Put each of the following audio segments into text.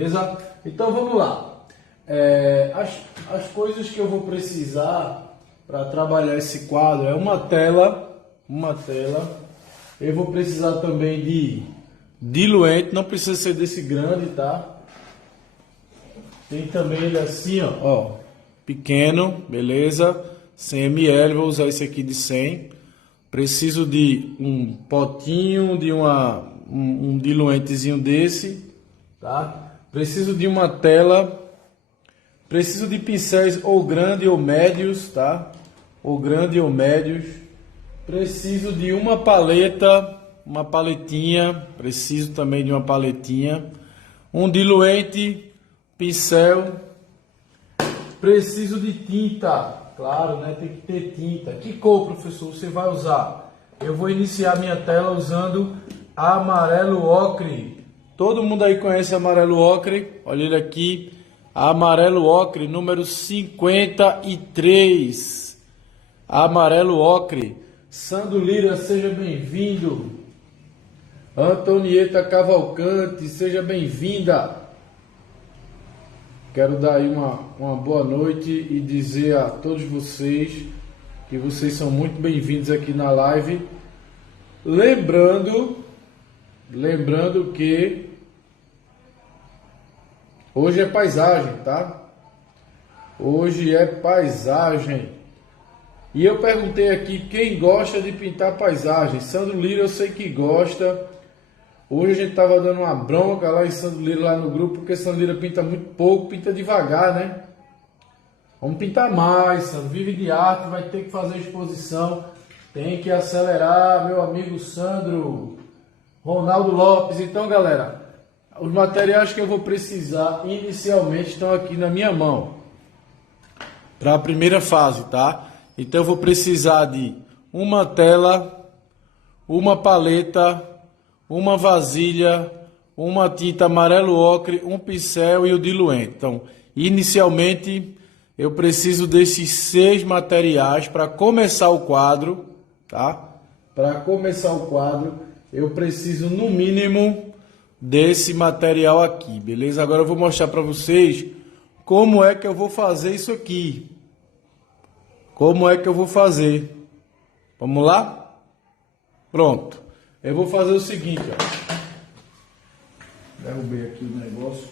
beleza? Então vamos lá. As coisas que eu vou precisar para trabalhar esse quadro é uma tela. Eu vou precisar também de diluente, não precisa ser desse grande, tá? Tem também ele assim, ó, pequeno, beleza? 100 ml, vou usar esse aqui de 100. Preciso de um potinho, de um diluentezinho desse, tá? Preciso de uma tela, preciso de pincéis ou grandes ou médios, tá? Ou grandes ou médios. Preciso de uma paleta, uma paletinha, preciso também de uma paletinha. Um diluente, pincel. Preciso de tinta. Claro, né? Tem que ter tinta. Que cor, professor, você vai usar? Eu vou iniciar minha tela usando amarelo ocre. Todo mundo aí conhece amarelo ocre? Olha ele aqui. Amarelo ocre, número 53. Amarelo ocre. Sandro Lira, seja bem-vindo. Antonieta Cavalcante, seja bem-vinda. Quero dar aí uma boa noite e dizer a todos vocês que vocês são muito bem-vindos aqui na live. Lembrando que hoje é paisagem, tá? Hoje é paisagem. E eu perguntei aqui quem gosta de pintar paisagem. Sandro Lira, eu sei que gosta. Hoje a gente estava dando uma bronca lá em Sandro Lira, lá no grupo, porque Sandro Lira pinta muito pouco, pinta devagar, né? Vamos pintar mais, Sandro. Vive de arte, vai ter que fazer exposição. Tem que acelerar, meu amigo Sandro. Ronaldo Lopes. Então, galera, os materiais que eu vou precisar inicialmente estão aqui na minha mão. Para a primeira fase, tá? Então eu vou precisar de uma tela, uma paleta, uma vasilha, uma tinta amarelo ocre, um pincel e o diluente. Então, inicialmente, eu preciso desses 6 materiais para começar o quadro, tá? Para começar o quadro, eu preciso no mínimo desse material aqui, beleza? Agora eu vou mostrar para vocês como é que eu vou fazer isso aqui. Como é que eu vou fazer? Vamos lá? Pronto. Eu vou fazer o seguinte, ó. Derrubei aqui o negócio.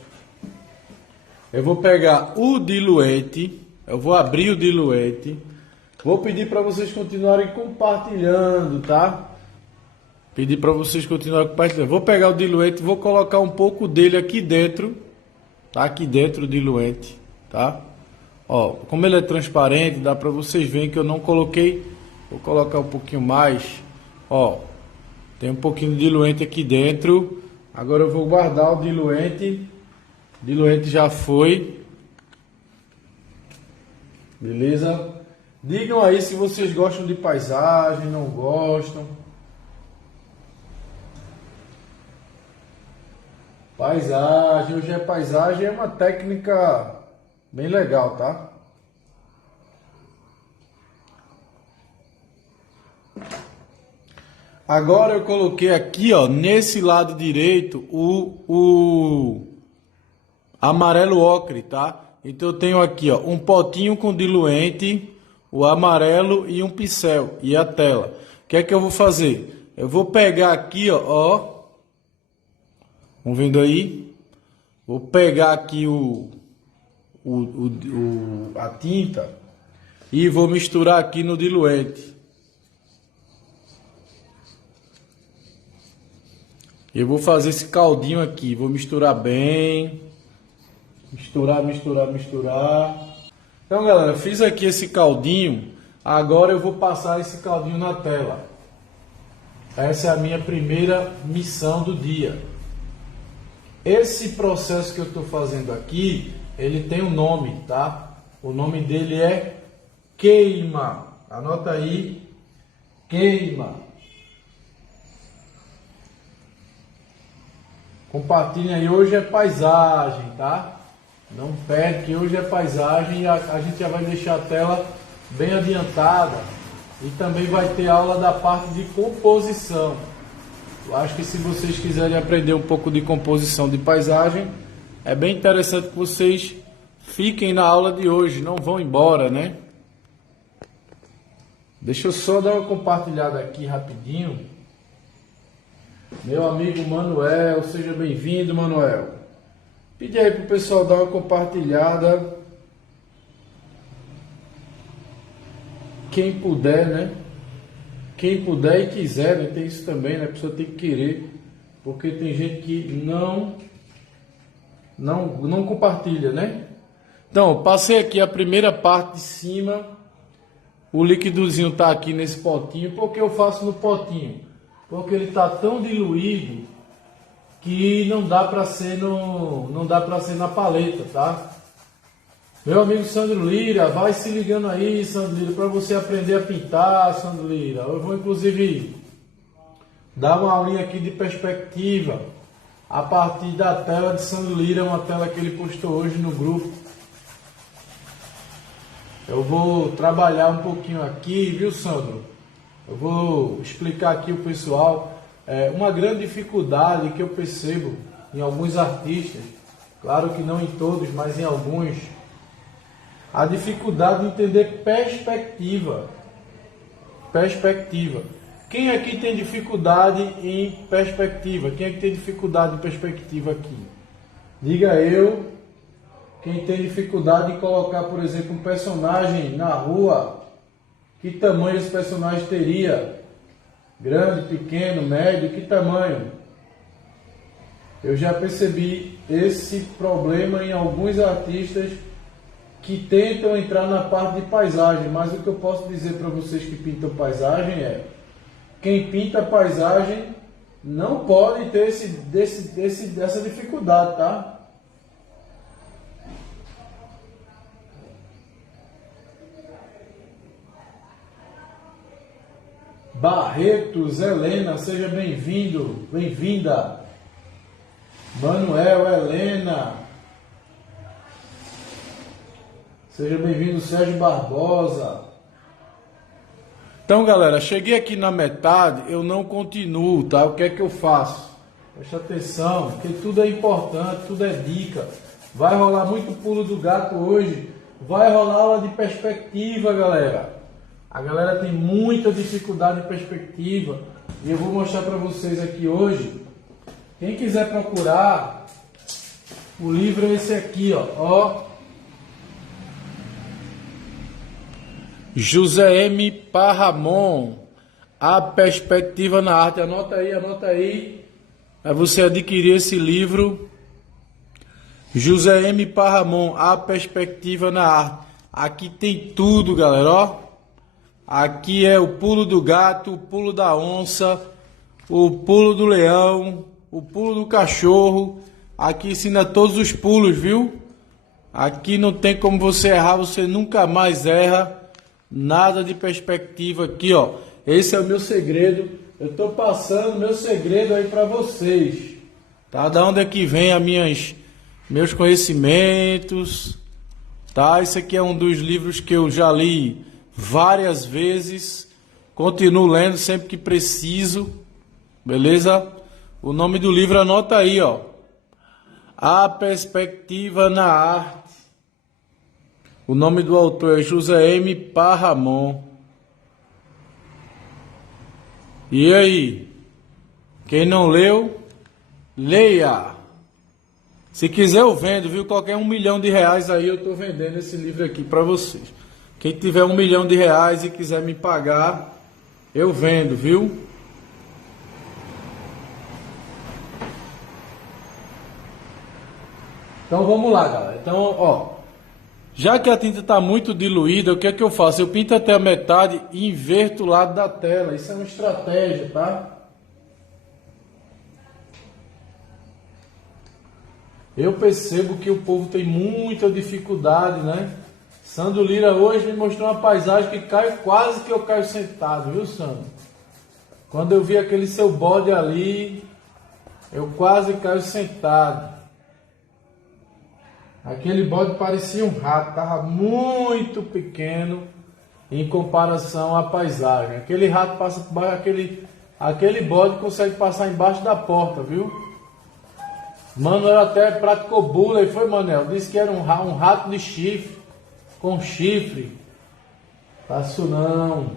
Eu vou pegar o diluente. Eu vou abrir o diluente. Vou pedir para vocês continuarem compartilhando, tá? Pedir para vocês continuarem compartilhando. Vou pegar o diluente, vou colocar um pouco dele aqui dentro. Tá? Aqui dentro o diluente, tá? Ó, como ele é transparente, dá para vocês verem que eu não coloquei. Vou colocar um pouquinho mais. Ó. Tem um pouquinho de diluente aqui dentro. Agora eu vou guardar o diluente. O diluente já foi. Beleza? Digam aí se vocês gostam de paisagem, não gostam. Paisagem, hoje é paisagem, é uma técnica bem legal, tá? Agora eu coloquei aqui, ó, nesse lado direito, o amarelo ocre, tá? Então eu tenho aqui, ó, um potinho com diluente, o amarelo e um pincel e a tela. O que é que eu vou fazer? Eu vou pegar aqui, ó, vão vendo aí? Vou pegar aqui a tinta e vou misturar aqui no diluente. Eu vou fazer esse caldinho aqui, vou misturar bem, misturar. Então, galera, fiz aqui esse caldinho, agora eu vou passar esse caldinho na tela. Essa é a minha primeira missão do dia. Esse processo que eu estou fazendo aqui, ele tem um nome, tá? O nome dele é queima. Anota aí, queima. Compartilhem aí, hoje é paisagem, tá? Não perde que hoje é paisagem e a gente já vai deixar a tela bem adiantada. E também vai ter aula da parte de composição. Eu acho que se vocês quiserem aprender um pouco de composição de paisagem, é bem interessante que vocês fiquem na aula de hoje, não vão embora, né? Deixa eu só dar uma compartilhada aqui rapidinho. Meu amigo Manuel, seja bem-vindo, Manuel. Pedi aí pro pessoal dar uma compartilhada. Quem puder, né? Quem puder e quiser, né? Tem isso também, né? A pessoa tem que querer, porque tem gente que não compartilha, né? Então, passei aqui a primeira parte de cima. O líquidozinho tá aqui nesse potinho. Por que eu faço no potinho? Porque ele tá tão diluído que não dá para ser na paleta, tá? Meu amigo Sandro Lira, vai se ligando aí, Sandro Lira, para você aprender a pintar, Sandro Lira. Eu vou inclusive dar uma aulinha aqui de perspectiva a partir da tela de Sandro Lira, uma tela que ele postou hoje no grupo. Eu vou trabalhar um pouquinho aqui, viu, Sandro? Eu vou explicar aqui o pessoal. Uma grande dificuldade que eu percebo em alguns artistas, claro que não em todos, mas em alguns, a dificuldade de entender perspectiva. Perspectiva. Quem aqui tem dificuldade em perspectiva? Quem aqui tem dificuldade em perspectiva aqui? Diga eu. Quem tem dificuldade em colocar, por exemplo, um personagem na rua, que tamanho esse personagem teria? Grande, pequeno, médio, que tamanho? Eu já percebi esse problema em alguns artistas que tentam entrar na parte de paisagem, mas o que eu posso dizer para vocês que pintam paisagem é: quem pinta paisagem não pode ter essa dificuldade, tá? Barretos, Helena, seja bem-vindo, bem-vinda. Manuel, Helena, seja bem-vindo. Sérgio Barbosa. Então, galera, cheguei aqui na metade, eu não continuo, tá? O que é que eu faço? Preste atenção, porque tudo é importante, tudo é dica. Vai rolar muito pulo do gato hoje, vai rolar aula de perspectiva, galera. A galera tem muita dificuldade em perspectiva e eu vou mostrar para vocês aqui hoje. Quem quiser procurar, o livro é esse aqui, ó. José M. Parramon, A Perspectiva na Arte. Anota aí, para você adquirir esse livro. José M. Parramon, A Perspectiva na Arte. Aqui tem tudo, galera, ó. Aqui é o pulo do gato, o pulo da onça, o pulo do leão, o pulo do cachorro. Aqui ensina todos os pulos, viu? Aqui não tem como você errar, você nunca mais erra. Nada de perspectiva aqui, ó. Esse é o meu segredo. Eu tô passando meu segredo aí para vocês. Tá? Da onde é que vem meus conhecimentos? Tá? Esse aqui é um dos livros que eu já li várias vezes, continuo lendo sempre que preciso, beleza? O nome do livro anota aí, ó. A Perspectiva na Arte. O nome do autor é José M. Parramon. E aí? Quem não leu, leia. Se quiser eu vendo, viu? Qualquer R$1 milhão aí eu tô vendendo esse livro aqui para vocês. Quem tiver R$1 milhão e quiser me pagar, eu vendo, viu? Então vamos lá, galera. Então, ó, já que a tinta está muito diluída, o que é que eu faço? Eu pinto até a metade e inverto o lado da tela. Isso é uma estratégia, tá? Eu percebo que o povo tem muita dificuldade, né? Sandro Lira hoje me mostrou uma paisagem que quase que eu caio sentado, viu, Sandro? Quando eu vi aquele seu bode ali, eu quase caio sentado. Aquele bode parecia um rato, estava muito pequeno em comparação à paisagem. Aquele rato passa por baixo, aquele bode consegue passar embaixo da porta, viu? Manuel até praticou bula e foi, Manel. Disse que era um rato de chifre, com chifre. Faço não.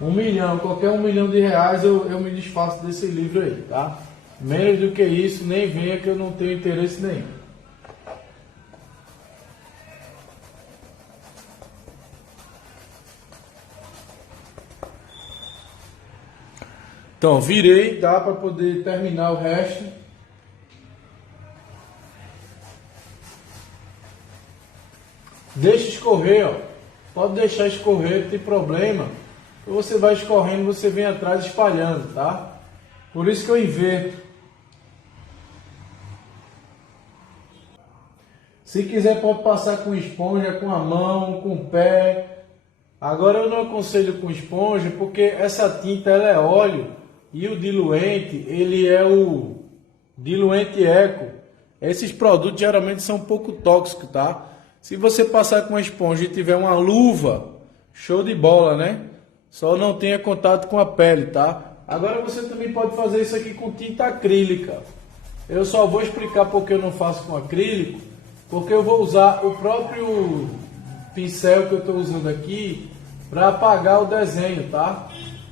1 milhão, qualquer R$1 milhão eu me desfaço desse livro aí, tá? Menos do que isso, nem venha que eu não tenho interesse nenhum. Então, virei, dá para poder terminar o resto. Deixa escorrer, ó. Pode deixar escorrer, não tem problema. Você vai escorrendo, você vem atrás espalhando, tá? Por isso que eu inverto. Se quiser pode passar com esponja, com a mão, com o pé. Agora eu não aconselho com esponja porque essa tinta ela é óleo e o diluente ele é o diluente eco. Esses produtos geralmente são um pouco tóxicos, tá? Se você passar com a esponja e tiver uma luva, show de bola, né? Só não tenha contato com a pele, tá? Agora você também pode fazer isso aqui com tinta acrílica. Eu só vou explicar porque eu não faço com acrílico, porque eu vou usar o próprio pincel que eu estou usando aqui para apagar o desenho, tá?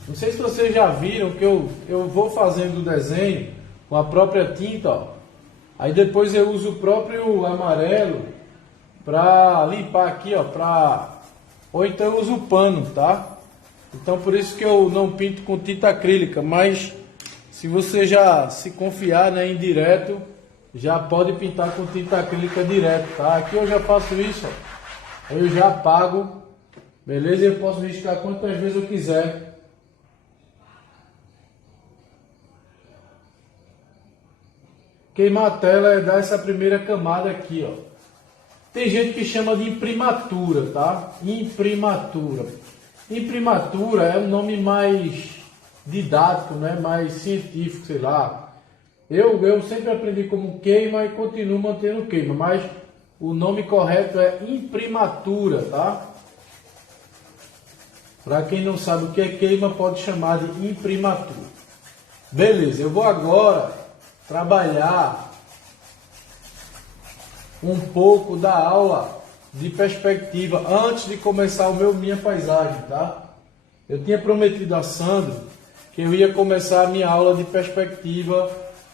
Não sei se vocês já viram que eu vou fazendo o desenho com a própria tinta, ó. Aí depois eu uso o próprio amarelo para limpar aqui, ó, ou então eu uso o pano, tá? Então por isso que eu não pinto com tinta acrílica, mas se você já se confiar, né, em direto, já pode pintar com tinta acrílica direto, tá? Aqui eu já faço isso, ó. Eu já apago, beleza? Eu posso riscar quantas vezes eu quiser. Queimar a tela é dar essa primeira camada aqui, ó. Tem gente que chama de imprimatura, tá? Imprimatura. Imprimatura é um nome mais didático, né? Mais científico, sei lá. Eu sempre aprendi como queima e continuo mantendo queima, mas o nome correto é imprimatura, tá? Para quem não sabe o que é queima, pode chamar de imprimatura. Beleza, eu vou agora trabalhar um pouco da aula de perspectiva antes de começar minha paisagem, tá? Eu tinha prometido a Sandro que eu ia começar a minha aula de perspectiva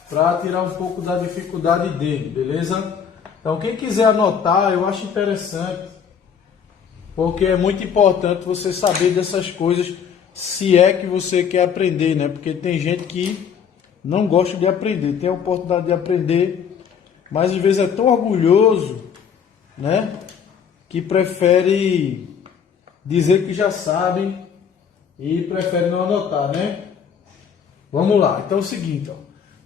para tirar um pouco da dificuldade dele, beleza? Então quem quiser anotar, eu acho interessante, porque é muito importante você saber dessas coisas, se é que você quer aprender, né? Porque tem gente que não gosta de aprender, tem a oportunidade de aprender, mas às vezes é tão orgulhoso, né? Que prefere dizer que já sabe e prefere não anotar, né? Vamos lá, então é o seguinte, ó.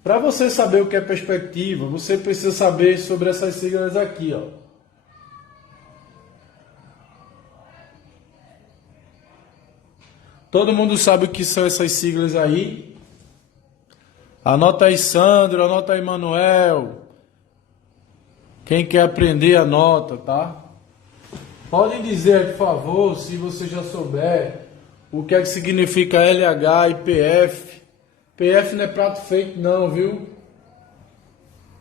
Para você saber o que é perspectiva, você precisa saber sobre essas siglas aqui, ó. Todo mundo sabe o que são essas siglas aí? Anota aí, Sandro, anota aí, Manuel. Quem quer aprender, anota, tá? Podem dizer, por favor, se você já souber, o que é que significa LH e PF. PF não é prato feito não, viu?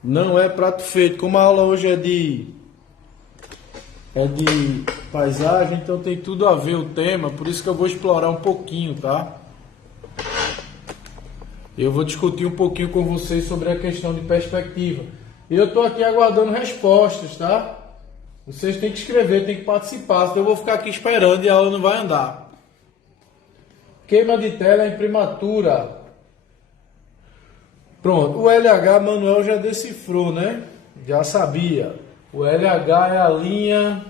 Não é prato feito. Como a aula hoje é de paisagem, então tem tudo a ver o tema, por isso que eu vou explorar um pouquinho, tá? Eu vou discutir um pouquinho com vocês sobre a questão de perspectiva. E eu estou aqui aguardando respostas, tá? Vocês têm que escrever, têm que participar, senão eu vou ficar aqui esperando e a aula não vai andar. Queima de tela é imprimatura. Pronto, o LH Manuel já decifrou, né? Já sabia. O LH é a linha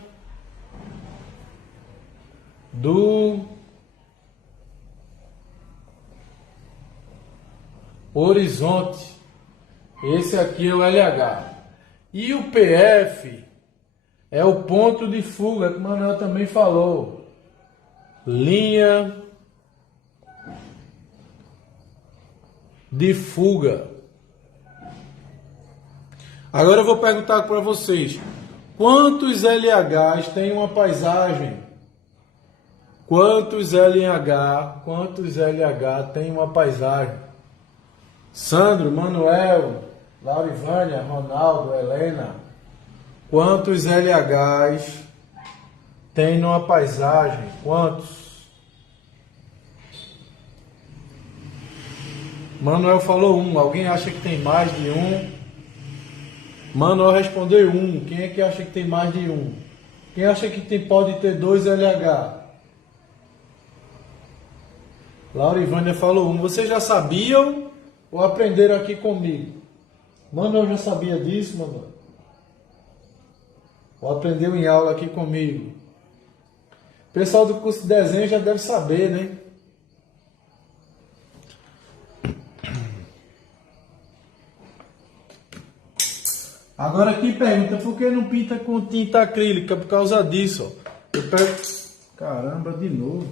do horizonte. Esse aqui é o LH. E o PF é o ponto de fuga, que o Manuel também falou. Linha de fuga. Agora eu vou perguntar para vocês: quantos LHs tem uma paisagem? Quantos LH tem uma paisagem? Sandro, Manuel, Laurivânia, Ronaldo, Helena, quantos LHs tem numa paisagem? Quantos? Manuel falou um. Alguém acha que tem mais de um? Manuel respondeu um. Quem é que acha que tem mais de um? Quem acha que pode ter 2 LH? Laurivânia falou um. Vocês já sabiam ou aprenderam aqui comigo? Manuel já sabia disso, Manuel? Ou aprendeu em aula aqui comigo? O pessoal do curso de desenho já deve saber, né? Agora aqui pergunta, por que não pinta com tinta acrílica? Por causa disso, ó. Eu pego... Caramba, de novo.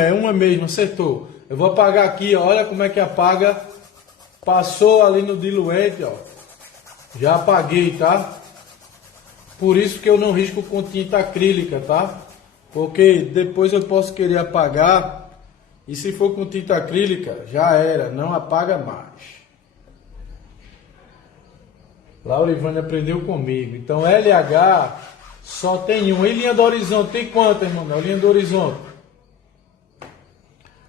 É uma mesmo, acertou. Eu vou apagar aqui, ó. Olha como é que apaga. Passou ali no diluente, ó. Já apaguei, tá? Por isso que eu não risco com tinta acrílica, tá? Porque depois eu posso querer apagar. E se for com tinta acrílica, já era, não apaga mais. Laurivânia aprendeu comigo. Então LH só tem um. E linha do horizonte tem quantas, irmão? Linha do horizonte.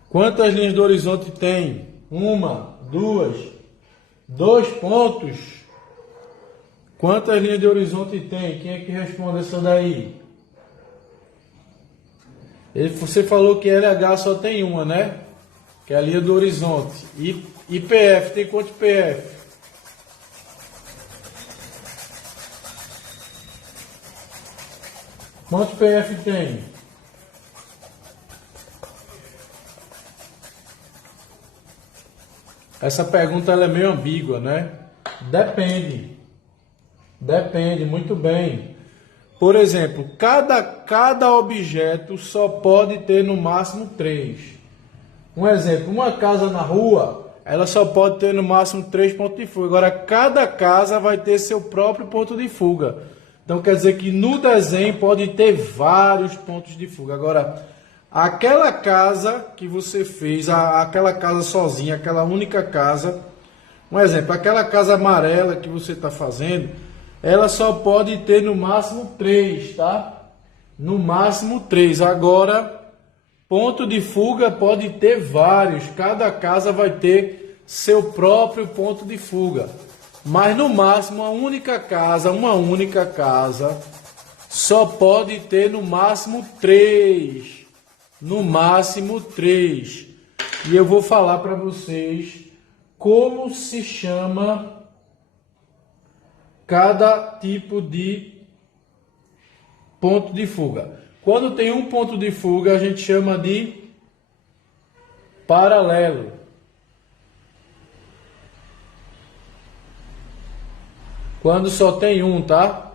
Quantas linhas do horizonte tem? Uma, duas, 2 pontos. Quantas linhas de horizonte tem? Quem é que responde essa daí? Você falou que LH só tem uma, né? Que é a linha do horizonte. E PF, tem quantos PF? Quantos PF tem? Essa pergunta ela é meio ambígua, né? Depende. Depende, muito bem. Por exemplo, cada objeto só pode ter no máximo 3. Um exemplo, uma casa na rua, ela só pode ter no máximo 3 pontos de fuga. Agora, cada casa vai ter seu próprio ponto de fuga. Então, quer dizer que no desenho pode ter vários pontos de fuga. Agora, aquela casa que você fez, aquela casa sozinha, aquela única casa, um exemplo, aquela casa amarela que você está fazendo, ela só pode ter no máximo 3, tá? No máximo 3. Agora, ponto de fuga pode ter vários. Cada casa vai ter seu próprio ponto de fuga. Mas no máximo, uma única casa, só pode ter no máximo 3. No máximo 3. E eu vou falar para vocês como se chama cada tipo de ponto de fuga. Quando tem um ponto de fuga, a gente chama de paralelo. Quando só tem um, tá?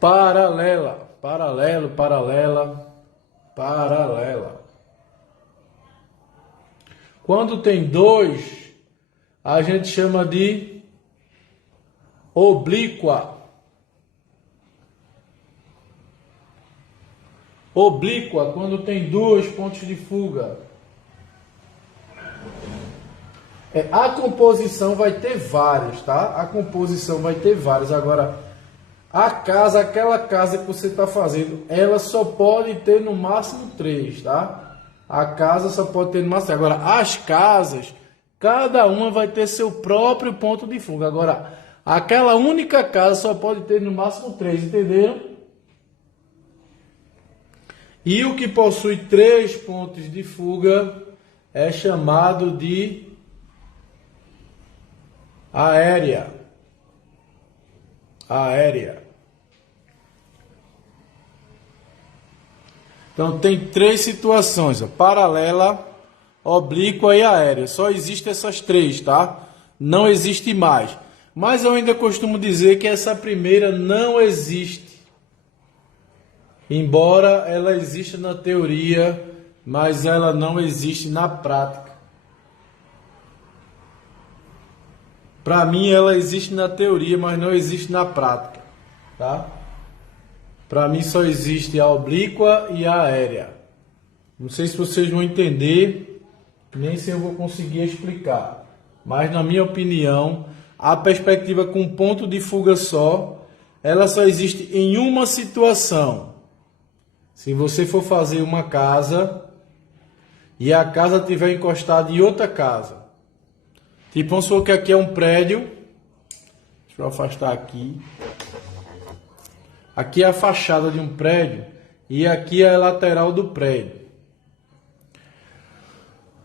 Paralela, paralelo, paralela, paralela. Quando tem 2, a gente chama de oblíqua. Oblíqua, quando tem 2 pontos de fuga. A composição vai ter vários, tá? A composição vai ter vários. Agora, aquela casa que você está fazendo, ela só pode ter no máximo 3, tá? A casa só pode ter no máximo 3. Agora, as casas, cada uma vai ter seu próprio ponto de fuga. Agora, aquela única casa só pode ter no máximo 3, entenderam? E o que possui 3 pontos de fuga é chamado de aérea. Aérea. Então tem 3 situações, ó, paralela, oblíqua e aérea. Só existem essas 3, tá? Não existe mais. Mas eu ainda costumo dizer que essa primeira não existe. Embora ela exista na teoria, mas ela não existe na prática. Para mim ela existe na teoria, mas não existe na prática, tá? Para mim só existe a oblíqua e a aérea. Não sei se vocês vão entender nem se eu vou conseguir explicar. Mas na minha opinião, a perspectiva com ponto de fuga só, ela só existe em uma situação. Se você for fazer uma casa e a casa estiver encostada em outra casa. Tipo, vamos supor que aqui é um prédio. Deixa eu afastar aqui. Aqui é a fachada de um prédio e aqui é a lateral do prédio.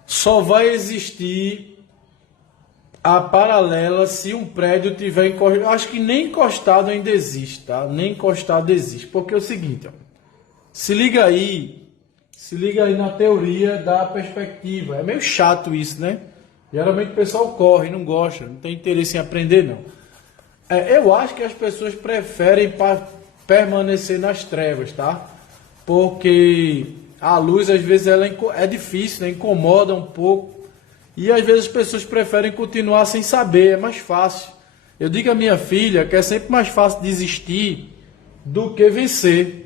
Só vai existir a paralela se um prédio tiver encostado. Acho que nem encostado ainda existe, tá? Nem encostado existe. Porque é o seguinte, ó. Se liga aí na teoria da perspectiva. É meio chato isso, né? Geralmente o pessoal corre, não gosta, não tem interesse em aprender, não. Eu acho que as pessoas preferem permanecer nas trevas, tá? Porque a luz, às vezes, ela é difícil, né? Incomoda um pouco. E às vezes as pessoas preferem continuar sem saber, é mais fácil. Eu digo à minha filha que é sempre mais fácil desistir do que vencer.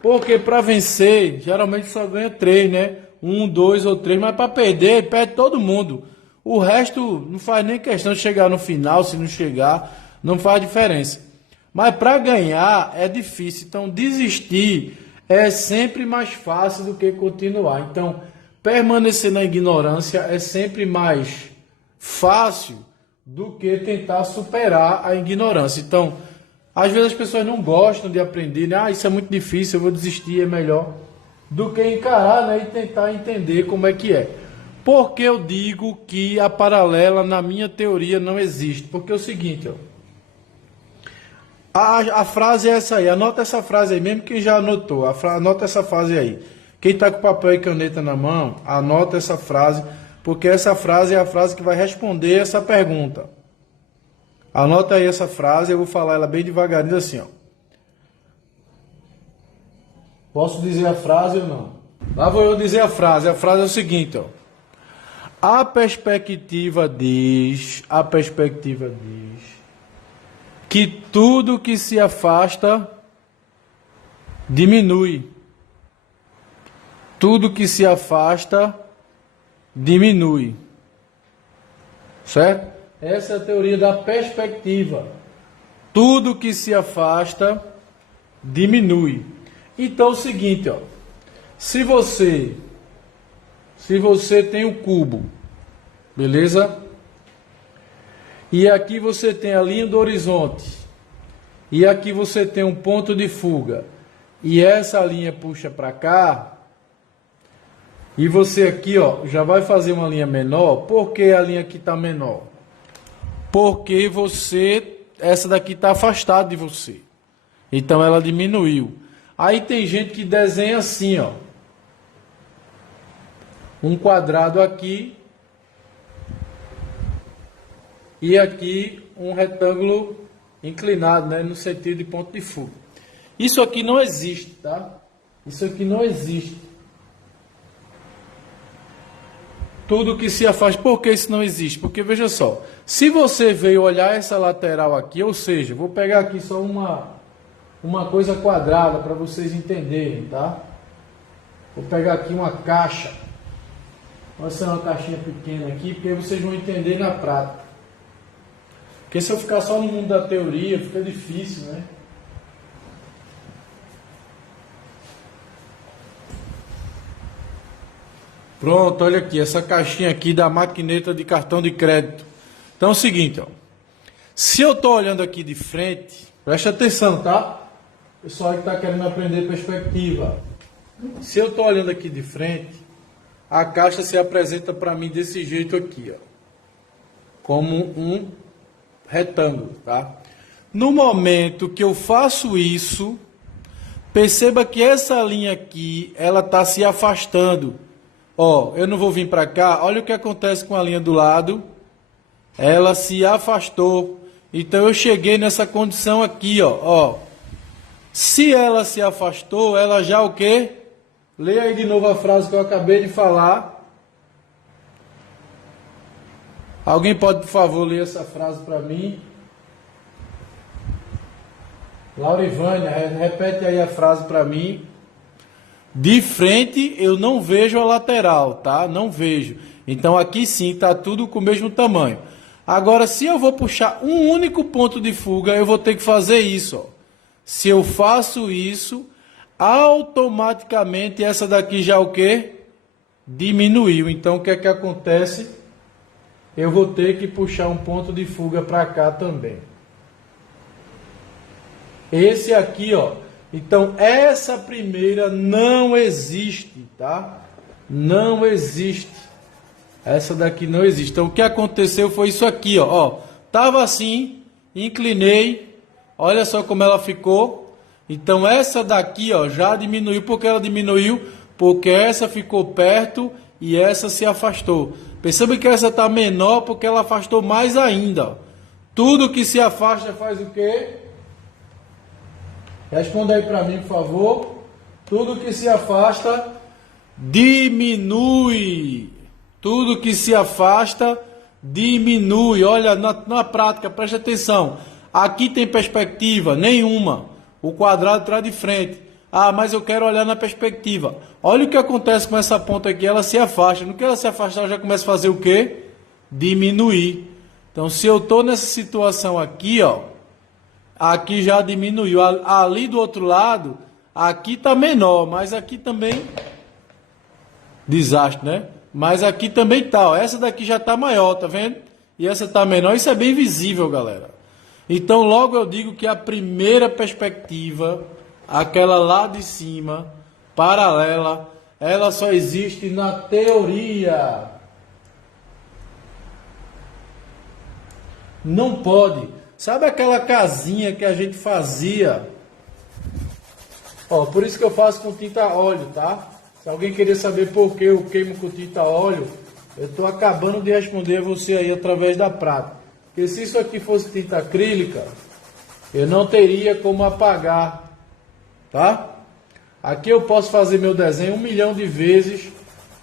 Porque para vencer, geralmente só ganha 3, né? 1, 2 ou 3, mas para perder, perde todo mundo. O resto não faz nem questão de chegar no final, se não chegar, não faz diferença. Mas para ganhar é difícil, então desistir é sempre mais fácil do que continuar. Então, permanecer na ignorância é sempre mais fácil do que tentar superar a ignorância. Então, às vezes as pessoas não gostam de aprender, né? Isso é muito difícil, eu vou desistir, é melhor, do que encarar, né? E tentar entender como é que é. Por que eu digo que a paralela, na minha teoria, não existe? Porque é o seguinte, ó. A frase é essa aí, anota essa frase aí, mesmo quem já anotou, anota essa frase aí. Quem está com papel e caneta na mão, anota essa frase, porque essa frase é a frase que vai responder essa pergunta. Anota aí essa frase, eu vou falar ela bem devagarinho assim, ó. Posso dizer a frase ou não? Lá vou eu dizer a frase é o seguinte, ó. A perspectiva diz que tudo que se afasta diminui. Tudo que se afasta diminui. Certo? Essa é a teoria da perspectiva. Tudo que se afasta diminui. Então é o seguinte, ó. Se você tem um cubo, beleza? E aqui você tem a linha do horizonte. E aqui você tem um ponto de fuga. E essa linha puxa para cá. E você aqui, ó, já vai fazer uma linha menor. Por que a linha aqui está menor? Porque essa daqui está afastada de você. Então ela diminuiu. Aí tem gente que desenha assim, ó. Um quadrado aqui. E aqui um retângulo inclinado, né, no sentido de ponto de fuga. Isso aqui não existe, tá? Isso aqui não existe. Tudo que se afasta. Por que isso não existe? Porque, veja só, se você veio olhar essa lateral aqui, ou seja, vou pegar aqui só uma coisa quadrada para vocês entenderem, tá? Vou pegar aqui uma caixa. Vai ser uma caixinha pequena aqui, porque vocês vão entender na prática. Porque se eu ficar só no mundo da teoria, fica difícil, né? Pronto, olha aqui, essa caixinha aqui da maquineta de cartão de crédito. Então é o seguinte, ó. Se eu estou olhando aqui de frente, preste atenção, tá? Pessoal que está querendo aprender perspectiva. Se eu estou olhando aqui de frente, a caixa se apresenta para mim desse jeito aqui, ó. Como um retângulo, tá? No momento que eu faço isso, perceba que essa linha aqui, ela está se afastando. Ó, eu não vou vir para cá. Olha o que acontece com a linha do lado. Ela se afastou. Então eu cheguei nessa condição aqui, ó. Se ela se afastou, ela já o quê? Leia aí de novo a frase que eu acabei de falar. Alguém pode, por favor, ler essa frase para mim? Laurivânia, repete aí a frase para mim. De frente eu não vejo a lateral, tá? Não vejo. Então aqui sim está tudo com o mesmo tamanho. Agora, se eu vou puxar um único ponto de fuga, eu vou ter que fazer isso. Ó. Se eu faço isso, automaticamente essa daqui já o quê? Diminuiu. Então o que é que acontece? Eu vou ter que puxar um ponto de fuga para cá também. Esse aqui, ó. Então essa primeira não existe, tá? Não existe. Essa daqui não existe. Então o que aconteceu foi isso aqui, ó. Tava assim, inclinei. Olha só como ela ficou. Então essa daqui, ó, já diminuiu. Por que ela diminuiu? Porque essa ficou perto e essa se afastou. Perceba que essa está menor porque ela afastou mais ainda. Ó. Tudo que se afasta faz o quê? Responda aí para mim, por favor. Tudo que se afasta diminui. Tudo que se afasta diminui. Olha, na prática, preste atenção. Aqui tem perspectiva? Nenhuma. O quadrado está de frente. Ah, mas eu quero olhar na perspectiva. Olha o que acontece com essa ponta aqui. Ela se afasta. No que ela se afastar, ela já começa a fazer o quê? Diminuir. Então, se eu estou nessa situação aqui, ó. Aqui já diminuiu. Ali do outro lado, aqui está menor. Mas aqui também... Desastre, né? Mas aqui também tá, ó. Essa daqui já tá maior, tá vendo? E essa tá menor, isso é bem visível, galera. Então logo eu digo que a primeira perspectiva, aquela lá de cima, paralela, ela só existe na teoria. Não pode. Sabe aquela casinha que a gente fazia? Ó, por isso que eu faço com tinta óleo, tá? Se alguém querer saber por que eu queimo com tinta óleo, eu estou acabando de responder a você aí através da prata. Porque se isso aqui fosse tinta acrílica, eu não teria como apagar, tá? Aqui eu posso fazer meu desenho 1 milhão de vezes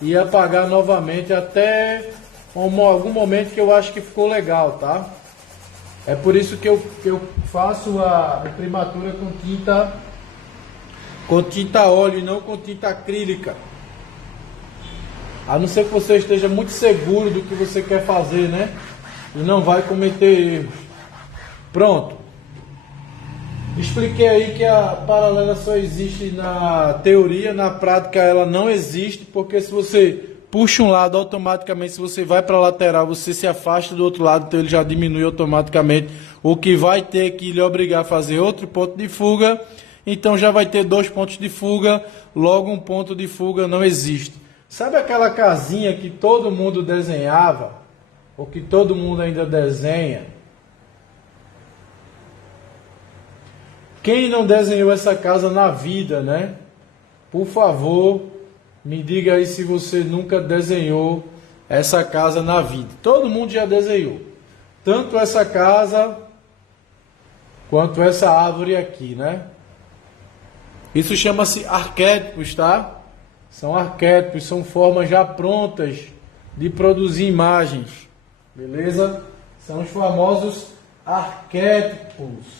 e apagar novamente até algum momento que eu acho que ficou legal, tá? É por isso que eu faço a imprimatura com tinta óleo e não com tinta acrílica. A não ser que você esteja muito seguro do que você quer fazer, né? E não vai cometer erros. Pronto. Expliquei aí que a paralela só existe na teoria, na prática ela não existe, porque se você puxa um lado, automaticamente, se você vai para a lateral, você se afasta do outro lado, então ele já diminui automaticamente, o que vai ter que lhe obrigar a fazer outro ponto de fuga. Então já vai ter 2 pontos de fuga, logo um ponto de fuga não existe. Sabe aquela casinha que todo mundo desenhava, ou que todo mundo ainda desenha? Quem não desenhou essa casa na vida, né? Por favor, me diga aí se você nunca desenhou essa casa na vida. Todo mundo já desenhou. Tanto essa casa, quanto essa árvore aqui, né? Isso chama-se arquétipos, tá? São arquétipos, são formas já prontas de produzir imagens. Beleza? São os famosos arquétipos.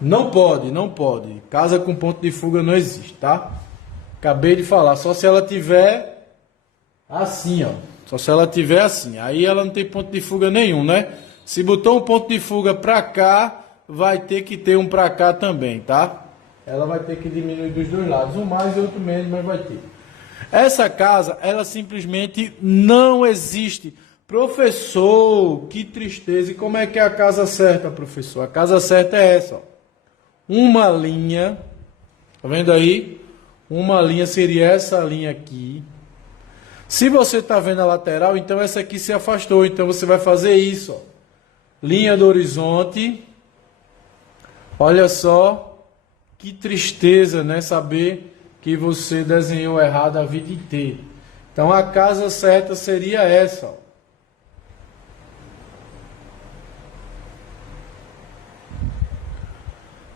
Não pode, não pode. Casa com ponto de fuga não existe, tá? Acabei de falar. Só se ela tiver assim, ó. Só se ela tiver assim. Aí ela não tem ponto de fuga nenhum, né? Se botou um ponto de fuga pra cá, vai ter que ter um pra cá também, tá? Ela vai ter que diminuir dos dois lados. Um mais e outro menos, mas vai ter. Essa casa, ela simplesmente não existe. Professor, que tristeza. E como é que é a casa certa, professor? A casa certa é essa, ó. Uma linha, tá vendo aí? Uma linha seria essa linha aqui. Se você tá vendo a lateral, então essa aqui se afastou. Então você vai fazer isso, ó. Linha do horizonte. Olha só, que tristeza, né? Saber que você desenhou errado a vida inteira. Então a casa certa seria essa, ó.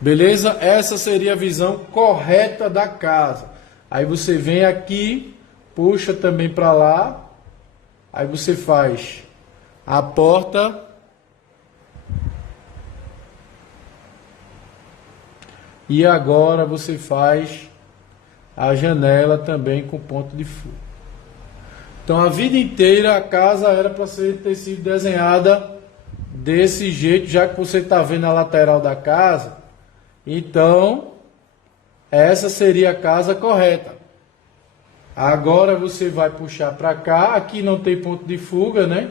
Beleza? Essa seria a visão correta da casa. Aí você vem aqui, puxa também para lá. Aí você faz a porta. E agora você faz a janela também com ponto de fuga. Então a vida inteira a casa era para ter sido desenhada desse jeito, já que você está vendo a lateral da casa. Então essa seria a casa correta. Agora você vai puxar para cá, aqui não tem ponto de fuga, né?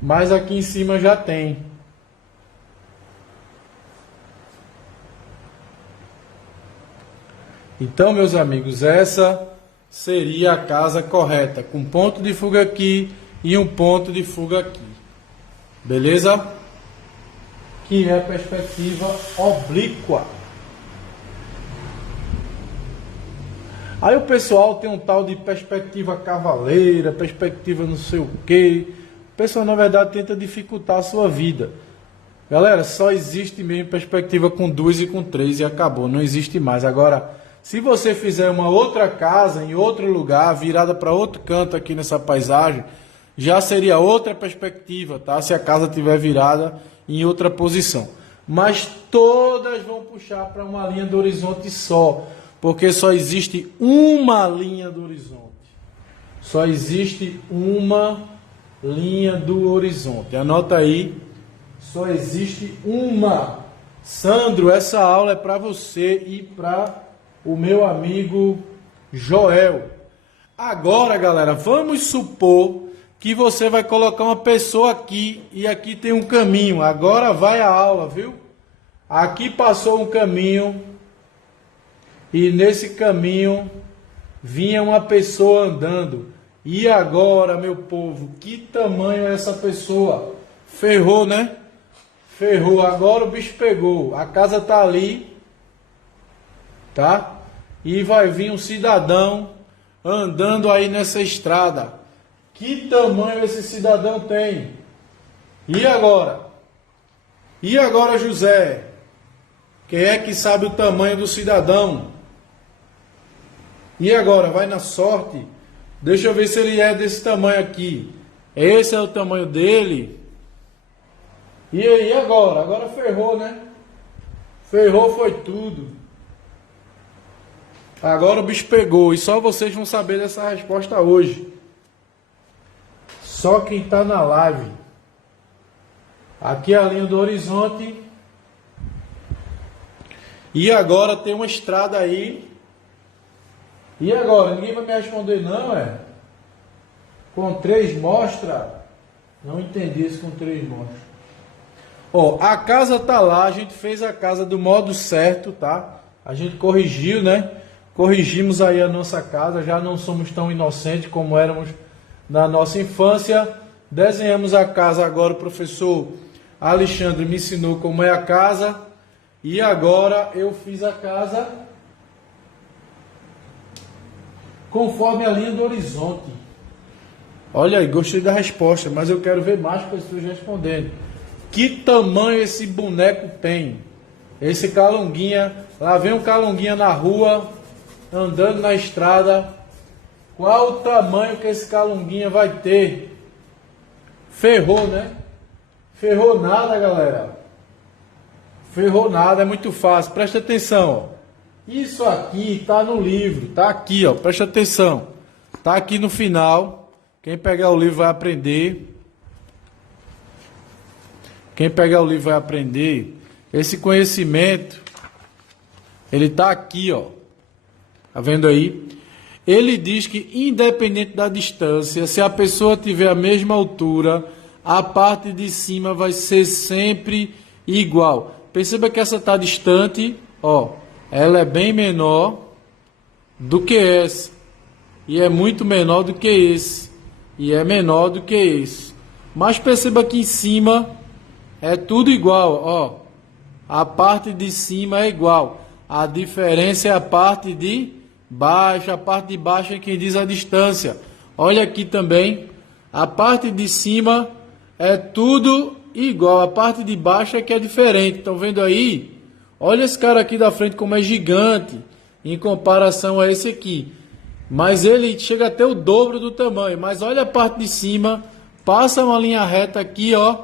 Mas aqui em cima já tem. Então, meus amigos, essa seria a casa correta, com ponto de fuga aqui e um ponto de fuga aqui. Beleza? Que é a perspectiva oblíqua. Aí o pessoal tem um tal de perspectiva cavaleira, perspectiva não sei o quê. O pessoal, na verdade, tenta dificultar a sua vida. Galera, só existe mesmo perspectiva com 2 e com 3 e acabou, não existe mais. Agora, se você fizer uma outra casa em outro lugar, virada para outro canto aqui nessa paisagem, já seria outra perspectiva, tá? Se a casa estiver virada em outra posição. Mas todas vão puxar para uma linha do horizonte só, porque só existe uma linha do horizonte. Só existe uma linha do horizonte. Anota aí, só existe uma. Sandro, essa aula é para você e para o meu amigo Joel. Agora, galera, vamos supor que você vai colocar uma pessoa aqui e aqui tem um caminho. Agora vai a aula, viu? Aqui passou um caminho e nesse caminho vinha uma pessoa andando. E agora, meu povo, que tamanho é essa pessoa? Ferrou, né? Ferrou. Agora o bicho pegou. A casa tá ali, tá? E vai vir um cidadão andando aí nessa estrada. Que tamanho esse cidadão tem? E agora? E agora, José? Quem é que sabe o tamanho do cidadão? E agora? Vai na sorte? Deixa eu ver se ele é desse tamanho aqui. Esse é o tamanho dele? E aí, agora? Agora ferrou, né? Ferrou foi tudo. Agora o bicho pegou. E só vocês vão saber dessa resposta hoje. Só quem está na live. Aqui é a linha do horizonte. E agora tem uma estrada aí. E agora? Ninguém vai me responder não, é? Com 3 mostra? Não entendi isso com 3 mostra. Ó, a casa tá lá. A gente fez a casa do modo certo, tá? A gente corrigiu, né? Corrigimos aí a nossa casa. Já não somos tão inocentes como éramos na nossa infância. Desenhamos a casa agora. O professor Alexandre me ensinou como é a casa. E agora eu fiz a casa conforme a linha do horizonte. Olha aí, gostei da resposta, mas eu quero ver mais pessoas respondendo. Que tamanho esse boneco tem? Esse Calunguinha, lá vem um Calunguinha na rua, andando na estrada. Qual o tamanho que esse Calunguinha vai ter? Ferrou, né? Ferrou nada, galera. Ferrou nada, é muito fácil. Presta atenção, ó. Isso aqui está no livro, está aqui, ó. Presta atenção. Está aqui no final. Quem pegar o livro vai aprender. Quem pegar o livro vai aprender. Esse conhecimento, ele está aqui, ó. Tá vendo aí? Ele diz que independente da distância, se a pessoa tiver a mesma altura, a parte de cima vai ser sempre igual. Perceba que essa está distante, ó. Ela é bem menor do que essa. E é muito menor do que esse. E é menor do que esse. Mas perceba que em cima é tudo igual, ó. A parte de cima é igual. A diferença é a parte de baixo. A parte de baixo é quem diz a distância. Olha aqui também. A parte de cima é tudo igual. A parte de baixo é que é diferente. Estão vendo aí? Olha esse cara aqui da frente como é gigante em comparação a esse aqui. Mas ele chega até o dobro do tamanho. Mas olha a parte de cima. Passa uma linha reta aqui, ó.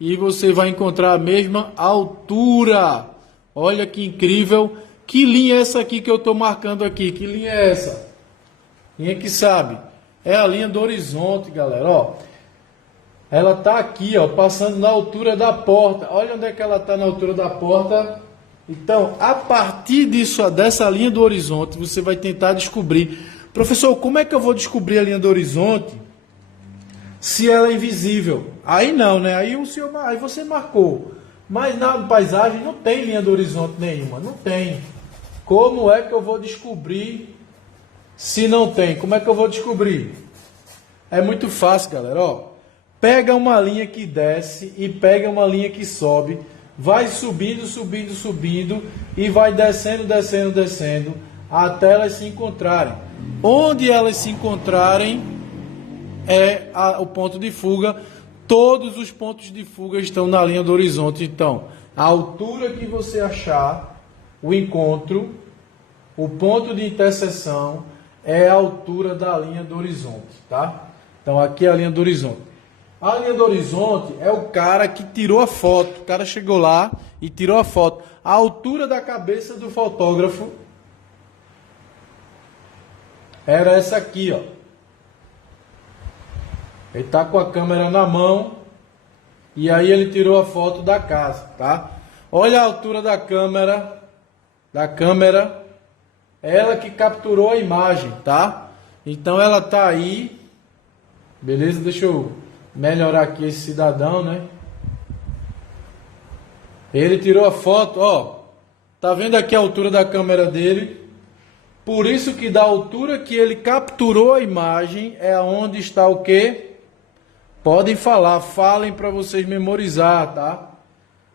E você vai encontrar a mesma altura. Olha que incrível. Que linha é essa aqui que eu estou marcando aqui? Que linha é essa? Linha que sabe? É a linha do horizonte, galera. Ó, ela está aqui, ó, passando na altura da porta. Olha onde é que ela está na altura da porta. Então, a partir dessa linha do horizonte, você vai tentar descobrir. Professor, como é que eu vou descobrir a linha do horizonte se ela é invisível? Aí não, né? Aí você marcou. Mas na paisagem não tem linha do horizonte nenhuma. Não tem. Como é que eu vou descobrir se não tem? Como é que eu vou descobrir? É muito fácil, galera. Ó, pega uma linha que desce e pega uma linha que sobe. Vai subindo, subindo, subindo e vai descendo, descendo, descendo até elas se encontrarem. Onde elas se encontrarem é o ponto de fuga. Todos os pontos de fuga estão na linha do horizonte. Então, a altura que você achar o encontro, o ponto de interseção é a altura da linha do horizonte, tá? Então, aqui é a linha do horizonte. A linha do horizonte é o cara que tirou a foto. O cara chegou lá e tirou a foto. A altura da cabeça do fotógrafo era essa aqui, ó. Ele está com a câmera na mão e aí ele tirou a foto da casa, tá? Olha a altura da câmera, ela que capturou a imagem, tá? Então ela tá aí, beleza? Deixa eu melhorar aqui esse cidadão, né? Ele tirou a foto, ó. Tá vendo aqui a altura da câmera dele? Por isso que da altura que ele capturou a imagem é onde está o quê? Podem falar, falem para vocês memorizar, tá?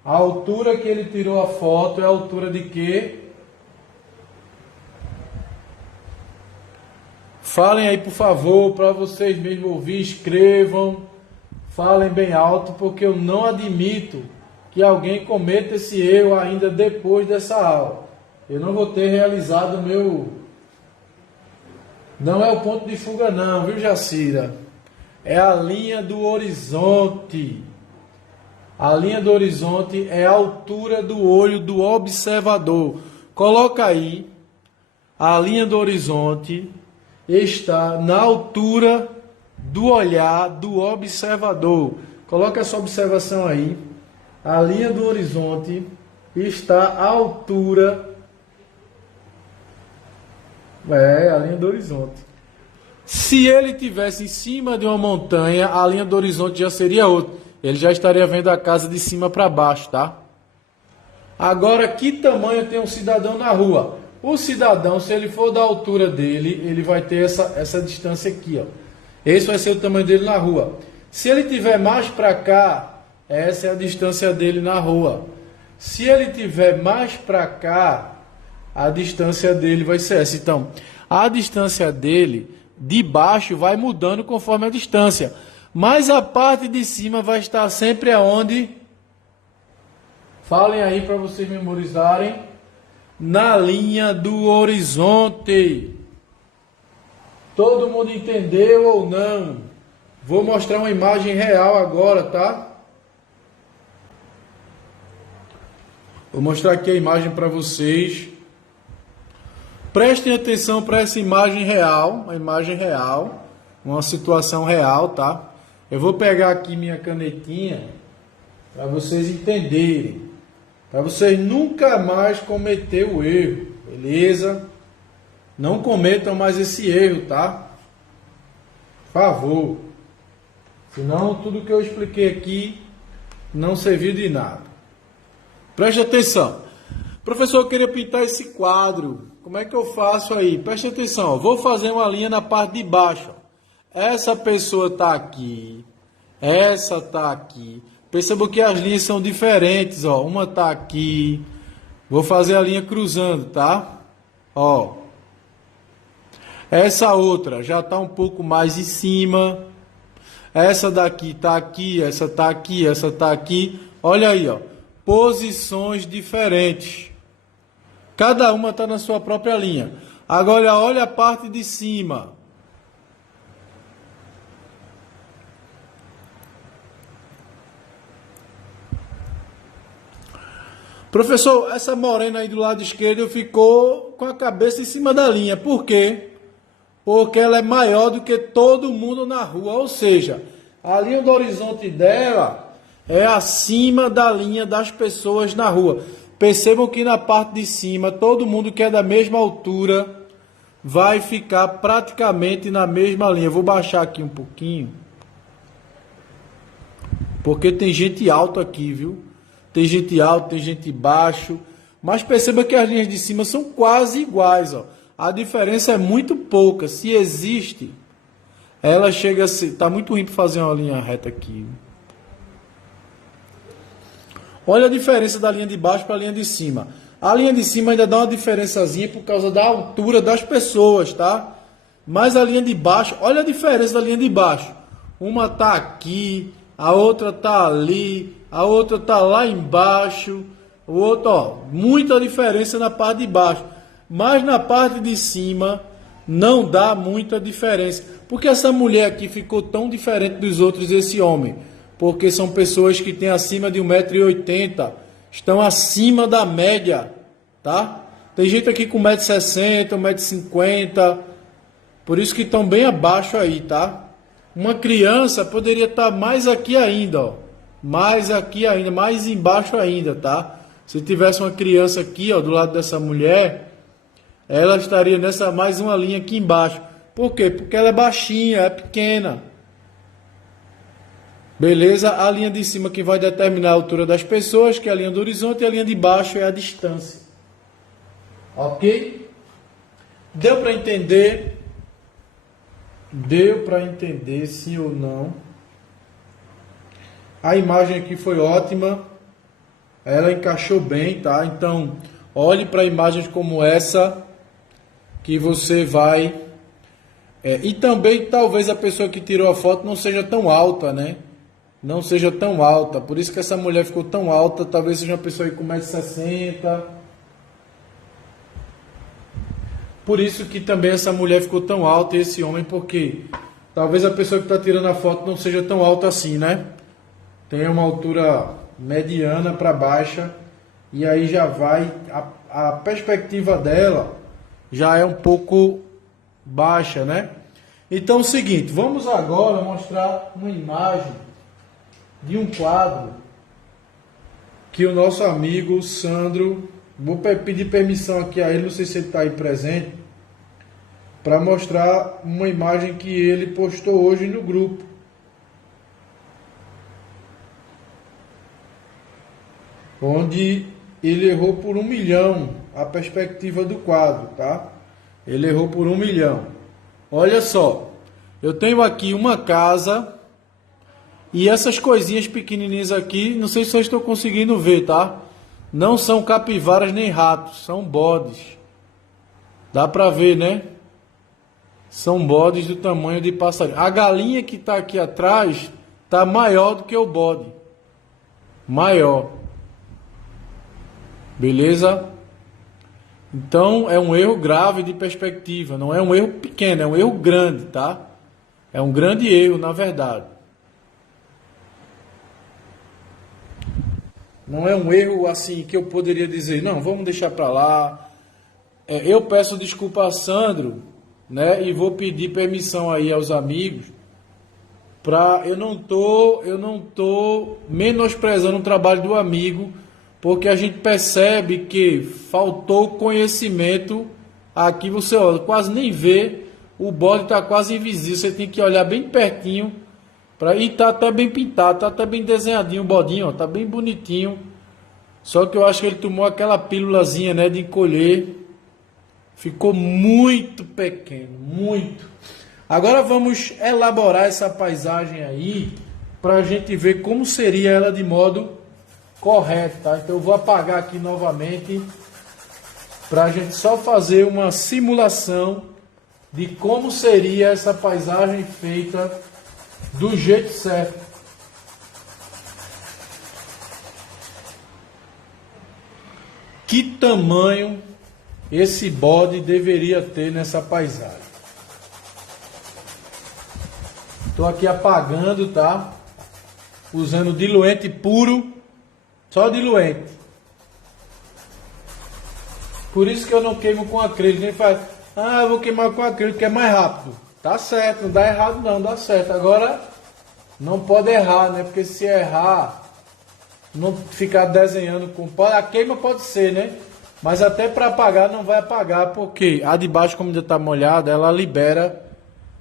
A altura que ele tirou a foto é a altura de quê? Falem aí, por favor, para vocês mesmos ouvir, escrevam, falem bem alto, porque eu não admito que alguém cometa esse erro ainda depois dessa aula. Eu não vou ter realizado o meu... Não é o ponto de fuga não, viu, Jacira? É a linha do horizonte. A linha do horizonte é a altura do olho do observador. Coloca aí. A linha do horizonte está na altura do olhar do observador. Coloca essa observação aí. A linha do horizonte está à altura... a linha do horizonte. Se ele tivesse em cima de uma montanha, a linha do horizonte já seria outra. Ele já estaria vendo a casa de cima para baixo, tá? Agora, que tamanho tem um cidadão na rua? O cidadão, se ele for da altura dele, ele vai ter essa distância aqui, ó. Esse vai ser o tamanho dele na rua. Se ele tiver mais para cá, essa é a distância dele na rua. Se ele tiver mais para cá, a distância dele vai ser essa. Então, a distância dele de baixo vai mudando conforme a distância. Mas a parte de cima vai estar sempre aonde? Falem aí para vocês memorizarem. Na linha do horizonte. Todo mundo entendeu ou não? Vou mostrar uma imagem real agora, tá? Vou mostrar aqui a imagem para vocês. Prestem atenção para essa imagem real, uma situação real, tá? Eu vou pegar aqui minha canetinha para vocês entenderem, para vocês nunca mais cometer o erro, beleza? Não cometam mais esse erro, tá? Por favor. Senão tudo que eu expliquei aqui não serviu de nada. Preste atenção. Professor, eu queria pintar esse quadro. Como é que eu faço aí? Preste atenção. Vou fazer uma linha na parte de baixo. Essa pessoa está aqui. Essa está aqui. Perceba que as linhas são diferentes, ó. Uma está aqui. Vou fazer a linha cruzando, tá? Ó. Essa outra já está um pouco mais em cima. Essa daqui está aqui, essa está aqui, essa está aqui. Olha aí, ó. Posições diferentes. Cada uma está na sua própria linha. Agora, olha a parte de cima. Professor, essa morena aí do lado esquerdo ficou com a cabeça em cima da linha. Por quê? Porque ela é maior do que todo mundo na rua. Ou seja, a linha do horizonte dela é acima da linha das pessoas na rua. Percebam que na parte de cima, todo mundo que é da mesma altura vai ficar praticamente na mesma linha. Eu vou baixar aqui um pouquinho, porque tem gente alta aqui, viu? Tem gente alta, tem gente baixo. Mas perceba que as linhas de cima são quase iguais, ó. A diferença é muito pouca. Se existe, ela chega a ser... Tá muito ruim para fazer uma linha reta aqui. Olha a diferença da linha de baixo para a linha de cima. A linha de cima ainda dá uma diferençazinha por causa da altura das pessoas, tá? Mas a linha de baixo, olha a diferença da linha de baixo. Uma tá aqui, a outra tá ali, a outra tá lá embaixo. O outro, ó, muita diferença na parte de baixo. Mas na parte de cima não dá muita diferença. Por que essa mulher aqui ficou tão diferente dos outros, esse homem? Porque são pessoas que têm acima de 1,80 m, estão acima da média, tá? Tem gente aqui com 1,60 m, 1,50 m, por isso que estão bem abaixo aí, tá? Uma criança poderia estar mais aqui ainda, ó. Mais aqui ainda, mais embaixo ainda, tá? Se tivesse uma criança aqui, ó, do lado dessa mulher, ela estaria nessa mais uma linha aqui embaixo. Por quê? Porque ela é baixinha, é pequena. Beleza? A linha de cima que vai determinar a altura das pessoas, que é a linha do horizonte, e a linha de baixo é a distância. Ok? Deu para entender? Deu para entender, sim ou não? A imagem aqui foi ótima. Ela encaixou bem, tá? Então, olhe para imagens como essa, que você vai... e também, talvez a pessoa que tirou a foto não seja tão alta, né? Não seja tão alta. Por isso que essa mulher ficou tão alta. Talvez seja uma pessoa aí com 1,60 m. Por isso que também essa mulher ficou tão alta e esse homem, porque talvez a pessoa que está tirando a foto não seja tão alta assim, né? Tem uma altura mediana para baixa. E aí já vai... A perspectiva dela já é um pouco baixa, né? Então é o seguinte, vamos agora mostrar uma imagem de um quadro que o nosso amigo Sandro, vou pedir permissão aqui a ele, não sei se ele está aí presente, para mostrar uma imagem que ele postou hoje no grupo. Onde ele errou por 1 milhão a perspectiva do quadro, tá? Ele errou por 1 milhão. Olha só, eu tenho aqui uma casa... E essas coisinhas pequenininhas aqui, não sei se vocês estão conseguindo ver, tá? Não são capivaras nem ratos, são bodes. Dá pra ver, né? São bodes do tamanho de passarinho. A galinha que tá aqui atrás tá maior do que o bode. Maior. Beleza? Então é um erro grave de perspectiva. Não é um erro pequeno, é um erro grande, tá? É um grande erro, na verdade. Não é um erro assim que eu poderia dizer, não, vamos deixar para lá. Eu peço desculpa a Sandro, né? E vou pedir permissão aí aos amigos. Eu não tô menosprezando o trabalho do amigo, porque a gente percebe que faltou conhecimento. Aqui você olha, quase nem vê, o bode está quase invisível, você tem que olhar bem pertinho. E tá até bem pintado, tá até bem desenhadinho o bodinho, ó, tá bem bonitinho. Só que eu acho que ele tomou aquela pílulazinha, né, de encolher. Ficou muito pequeno, muito. Agora vamos elaborar essa paisagem aí, pra gente ver como seria ela de modo correto, tá? Então eu vou apagar aqui novamente, pra gente só fazer uma simulação de como seria essa paisagem feita do jeito certo. Que tamanho esse bode deveria ter nessa paisagem? Estou aqui apagando, tá? Usando diluente puro, só diluente. Por isso que eu não queimo com acrílico. Nem faz, eu vou queimar com acrílico que é mais rápido. Tá certo, não dá errado não, dá certo. Agora, não pode errar, né? Porque se errar, não ficar desenhando com... A queima pode ser, né? Mas até para apagar não vai apagar, porque a de baixo, como ainda está molhada, ela libera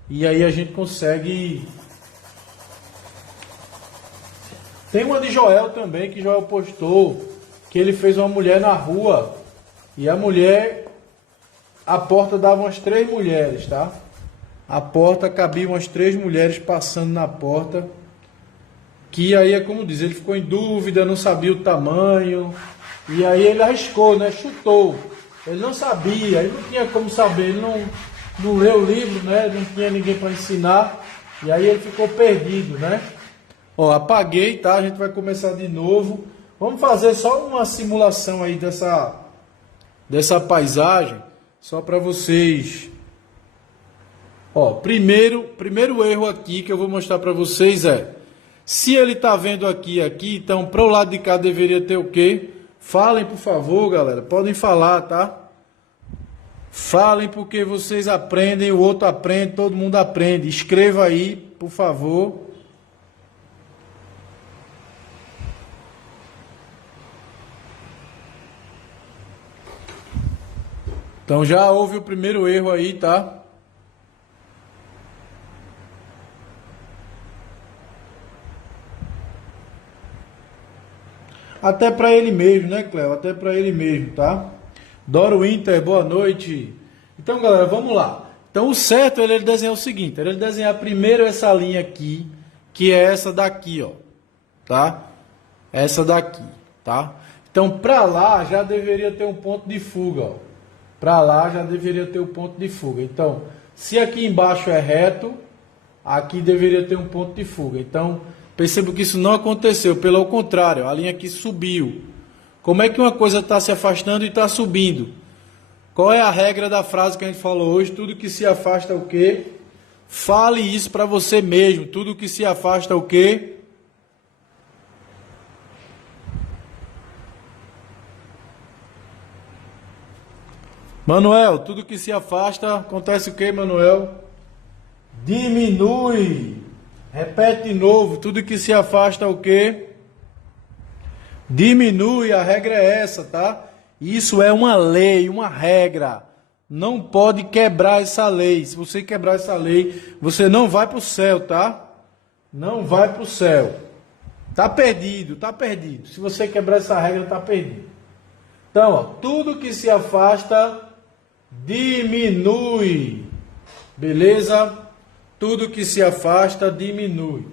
e aí a gente consegue. Tem uma de Joel também, que Joel postou, que ele fez uma mulher na rua e a mulher, a porta dava umas 3 mulheres, tá? A porta cabia umas 3 mulheres passando na porta, que aí é como diz, ele ficou em dúvida, não sabia o tamanho. E aí ele arriscou, né? Chutou. Ele não sabia, ele não tinha como saber, ele não leu o livro, né? Não tinha ninguém para ensinar. E aí ele ficou perdido, né? Ó, apaguei, tá? A gente vai começar de novo. Vamos fazer só uma simulação aí dessa paisagem, só para vocês. Ó, primeiro erro aqui que eu vou mostrar para vocês é, se ele tá vendo aqui, então para o lado de cá deveria ter o quê? Falem, por favor, galera. Podem falar, tá? Falem porque vocês aprendem, o outro aprende, todo mundo aprende. Escreva aí, por favor. Então já houve o primeiro erro aí, tá? Até para ele mesmo, né, Cléo? Até para ele mesmo, tá? Doro Inter, boa noite. Então, galera, vamos lá. Então, o certo é ele desenhar o seguinte. Ele desenhar primeiro essa linha aqui, que é essa daqui, ó. Tá? Essa daqui, tá? Então, para lá já deveria ter um ponto de fuga, ó. Para lá já deveria ter um ponto de fuga. Então, se aqui embaixo é reto, aqui deveria ter um ponto de fuga. Então, percebo que isso não aconteceu, pelo contrário, a linha aqui subiu. Como é que uma coisa está se afastando e está subindo? Qual é a regra da frase que a gente falou hoje? Tudo que se afasta o quê? Fale isso para você mesmo. Tudo que se afasta o quê? Manuel, tudo que se afasta, acontece o quê, Manuel? Diminui. Repete de novo, tudo que se afasta o quê? Diminui, a regra é essa, tá? Isso é uma lei, uma regra. Não pode quebrar essa lei. Se você quebrar essa lei, você não vai para o céu, tá? Não vai para o céu. Tá perdido, tá perdido. Se você quebrar essa regra, tá perdido. Então, ó, tudo que se afasta, diminui. Beleza? Tudo que se afasta, diminui.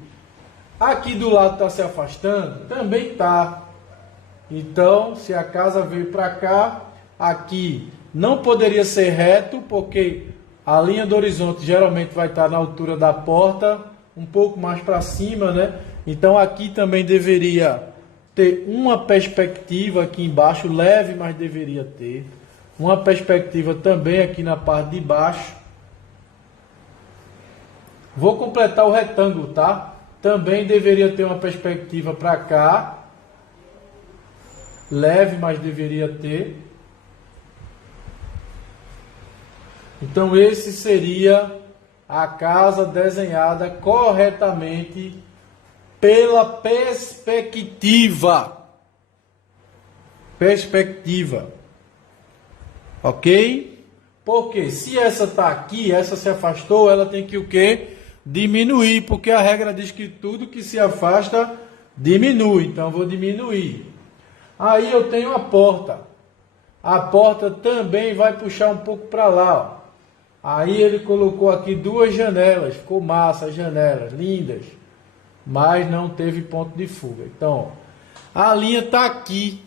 Aqui do lado está se afastando? Também está. Então, se a casa veio para cá, aqui não poderia ser reto, porque a linha do horizonte geralmente vai estar na altura da porta, um pouco mais para cima, né? Então, aqui também deveria ter uma perspectiva aqui embaixo, leve, mas deveria ter. Uma perspectiva também aqui na parte de baixo. Vou completar o retângulo, tá? Também deveria ter uma perspectiva para cá. Leve, mas deveria ter. Então, esse seria a casa desenhada corretamente pela perspectiva. Perspectiva. Ok? Porque se essa está aqui, essa se afastou, ela tem que o quê? Diminuir, porque a regra diz que tudo que se afasta diminui. Então, eu vou diminuir. Aí eu tenho a porta. A porta também vai puxar um pouco para lá, ó. Aí ele colocou aqui 2 janelas. Ficou massa as janelas, lindas. Mas não teve ponto de fuga. Então, ó, a linha está aqui.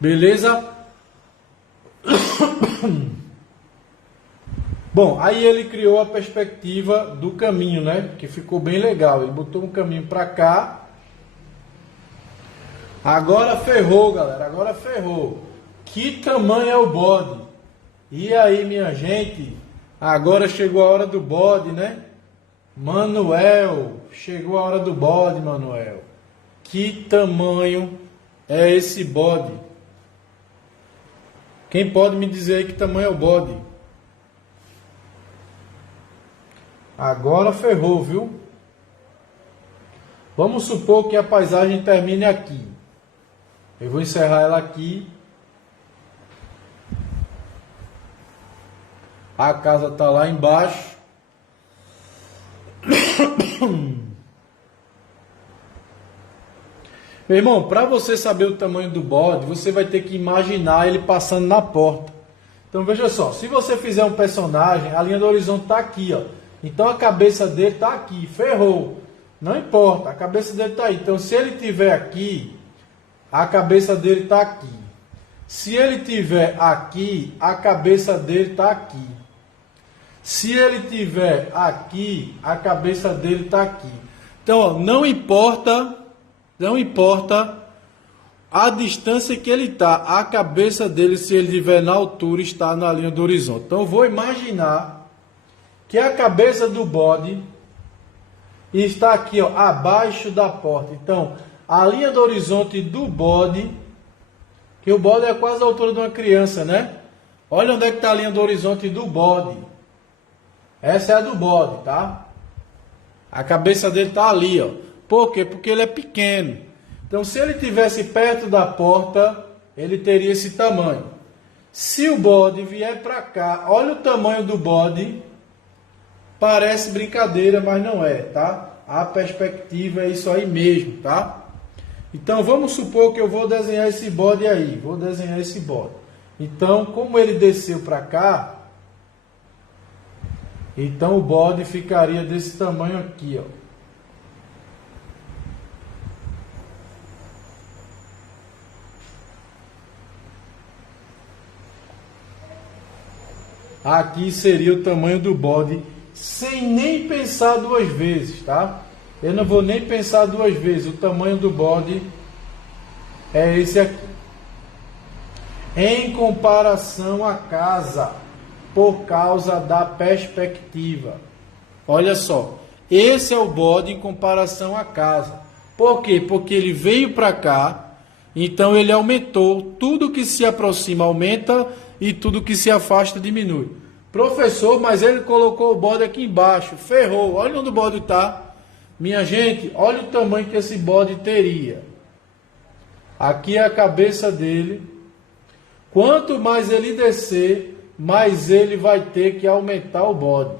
Beleza? Bom, aí ele criou a perspectiva do caminho, né? Que ficou bem legal. Ele botou um caminho para cá. Agora ferrou, galera. Agora ferrou. Que tamanho é o bode? E aí, minha gente? Agora chegou a hora do bode, né? Manuel. Chegou a hora do bode, Manuel. Que tamanho é esse bode? Quem pode me dizer aí que tamanho é o bode? Agora ferrou, viu? Vamos supor que a paisagem termine aqui. Eu vou encerrar ela aqui. A casa está lá embaixo. Meu irmão, para você saber o tamanho do bode, você vai ter que imaginar ele passando na porta. Então veja só, se você fizer um personagem, a linha do horizonte está aqui, ó. Então a cabeça dele está aqui, ferrou. Não importa, a cabeça dele está aí. Então se ele estiver aqui, a cabeça dele está aqui. Se ele estiver aqui, a cabeça dele está aqui. Se ele estiver aqui, a cabeça dele está aqui. Então, ó, não importa a distância que ele está, a cabeça dele, se ele estiver na altura, está na linha do horizonte. Então, eu vou imaginar que a cabeça do bode está aqui, ó, abaixo da porta. Então, a linha do horizonte do bode, que o bode é quase a altura de uma criança, né? Olha onde é que está a linha do horizonte do bode. Essa é a do bode, tá? A cabeça dele está ali, ó. Por quê? Porque ele é pequeno. Então, se ele estivesse perto da porta, ele teria esse tamanho. Se o bode vier para cá, olha o tamanho do bode. Parece brincadeira, mas não é, tá? A perspectiva é isso aí mesmo, tá? Então, vamos supor que eu vou desenhar esse bode aí. Vou desenhar esse bode. Então, como ele desceu para cá, então o bode ficaria desse tamanho aqui, ó. Aqui seria o tamanho do bode, sem nem pensar duas vezes, tá? Eu não vou nem pensar duas vezes. O tamanho do bode é esse aqui. Em comparação à casa, por causa da perspectiva. Olha só, esse é o bode em comparação à casa. Por quê? Porque ele veio para cá, então ele aumentou. Tudo que se aproxima aumenta e tudo que se afasta diminui. Professor, mas ele colocou o bode aqui embaixo, ferrou. Olha onde o bode está. Minha gente, olha o tamanho que esse bode teria. Aqui é a cabeça dele. Quanto mais ele descer, mais ele vai ter que aumentar o bode.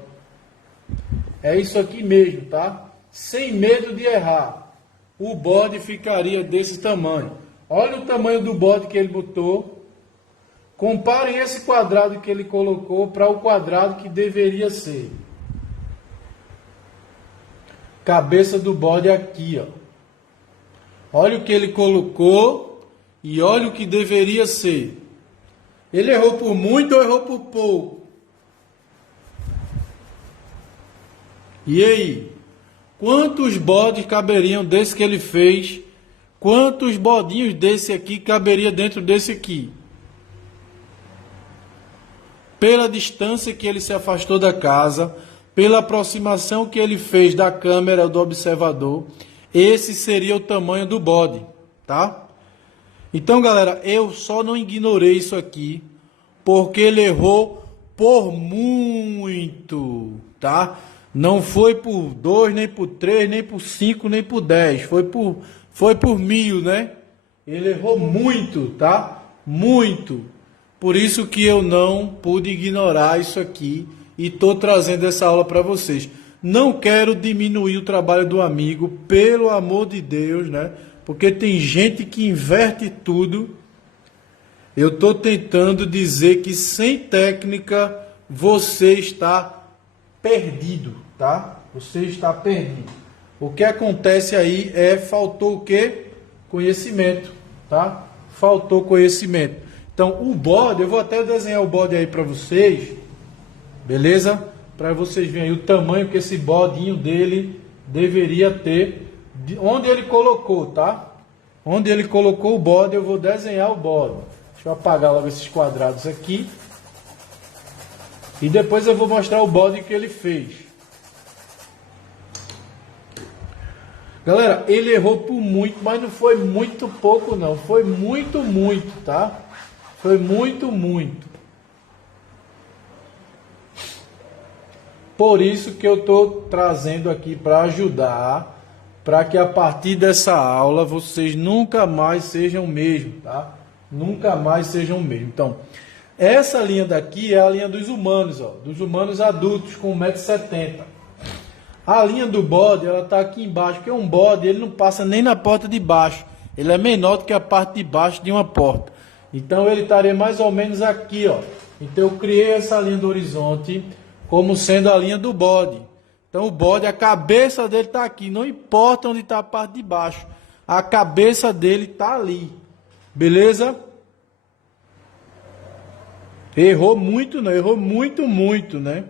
É isso aqui mesmo, tá? Sem medo de errar. O bode ficaria desse tamanho. Olha o tamanho do bode que ele botou. Comparem esse quadrado que ele colocou para o quadrado que deveria ser. Cabeça do bode aqui, ó. Olha o que ele colocou e olha o que deveria ser. Ele errou por muito ou errou por pouco? E aí? Quantos bodes caberiam desse que ele fez? Quantos bodinhos desse aqui caberia dentro desse aqui? Pela distância que ele se afastou da casa, pela aproximação que ele fez da câmera do observador, esse seria o tamanho do bode, tá? Então, galera, eu só não ignorei isso aqui, porque ele errou por muito, tá? Não foi por 2, nem por 3, nem por 5, nem por 10, foi por 1000, né? Ele errou muito, tá? Muito. Por isso que eu não pude ignorar isso aqui e estou trazendo essa aula para vocês. Não quero diminuir o trabalho do amigo, pelo amor de Deus, né? Porque tem gente que inverte tudo. Eu estou tentando dizer que sem técnica você está perdido, tá? Você está perdido. O que acontece aí faltou o quê? Conhecimento, tá? Faltou conhecimento. Então, o bode, eu vou até desenhar o bode aí para vocês, beleza? Para vocês verem o tamanho que esse bodinho dele deveria ter, onde ele colocou, tá? Onde ele colocou o bode, eu vou desenhar o bode. Deixa eu apagar logo esses quadrados aqui. E depois eu vou mostrar o bode que ele fez. Galera, ele errou por muito, mas não foi muito pouco não. Foi muito, tá? Foi muito, muito. Por isso que eu estou trazendo aqui para ajudar, para que a partir dessa aula vocês nunca mais sejam o mesmo, tá? Nunca mais sejam o mesmo. Então, essa linha daqui é a linha dos humanos, ó, dos humanos adultos com 1,70 m. A linha do bode, ela está aqui embaixo, porque um bode ele não passa nem na porta de baixo. Ele é menor do que a parte de baixo de uma porta. Então ele estaria mais ou menos aqui, ó. Então eu criei essa linha do horizonte como sendo a linha do bode. Então o bode, a cabeça dele está aqui, não importa onde está a parte de baixo. A cabeça dele está ali. Beleza? Errou muito, não, errou muito, muito, né?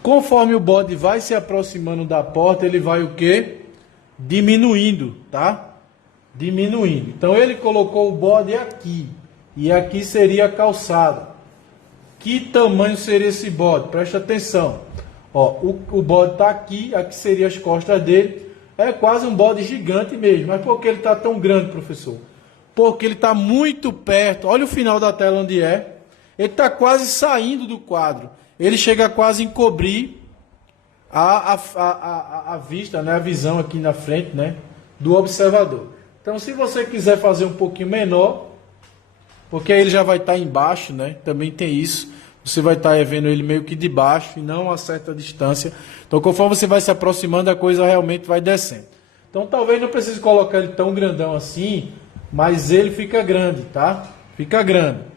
Conforme o bode vai se aproximando da porta, ele vai o quê? Diminuindo, tá? Diminuindo. Então ele colocou o bode aqui. E aqui seria a calçada. Que tamanho seria esse bode? Presta atenção. Ó, o bode está aqui, aqui seriam as costas dele. É quase um bode gigante mesmo. Mas por que ele está tão grande, professor? Porque ele está muito perto. Olha o final da tela onde é. Ele está quase saindo do quadro. Ele chega a quase encobrir a vista, né? A visão aqui na frente, né? Do observador. Então, se você quiser fazer um pouquinho menor, porque aí ele já vai estar embaixo, né? Também tem isso. Você vai estar vendo ele meio que de baixo e não a certa distância. Então, conforme você vai se aproximando, a coisa realmente vai descendo. Então, talvez não precise colocar ele tão grandão assim, mas ele fica grande, tá? Fica grande.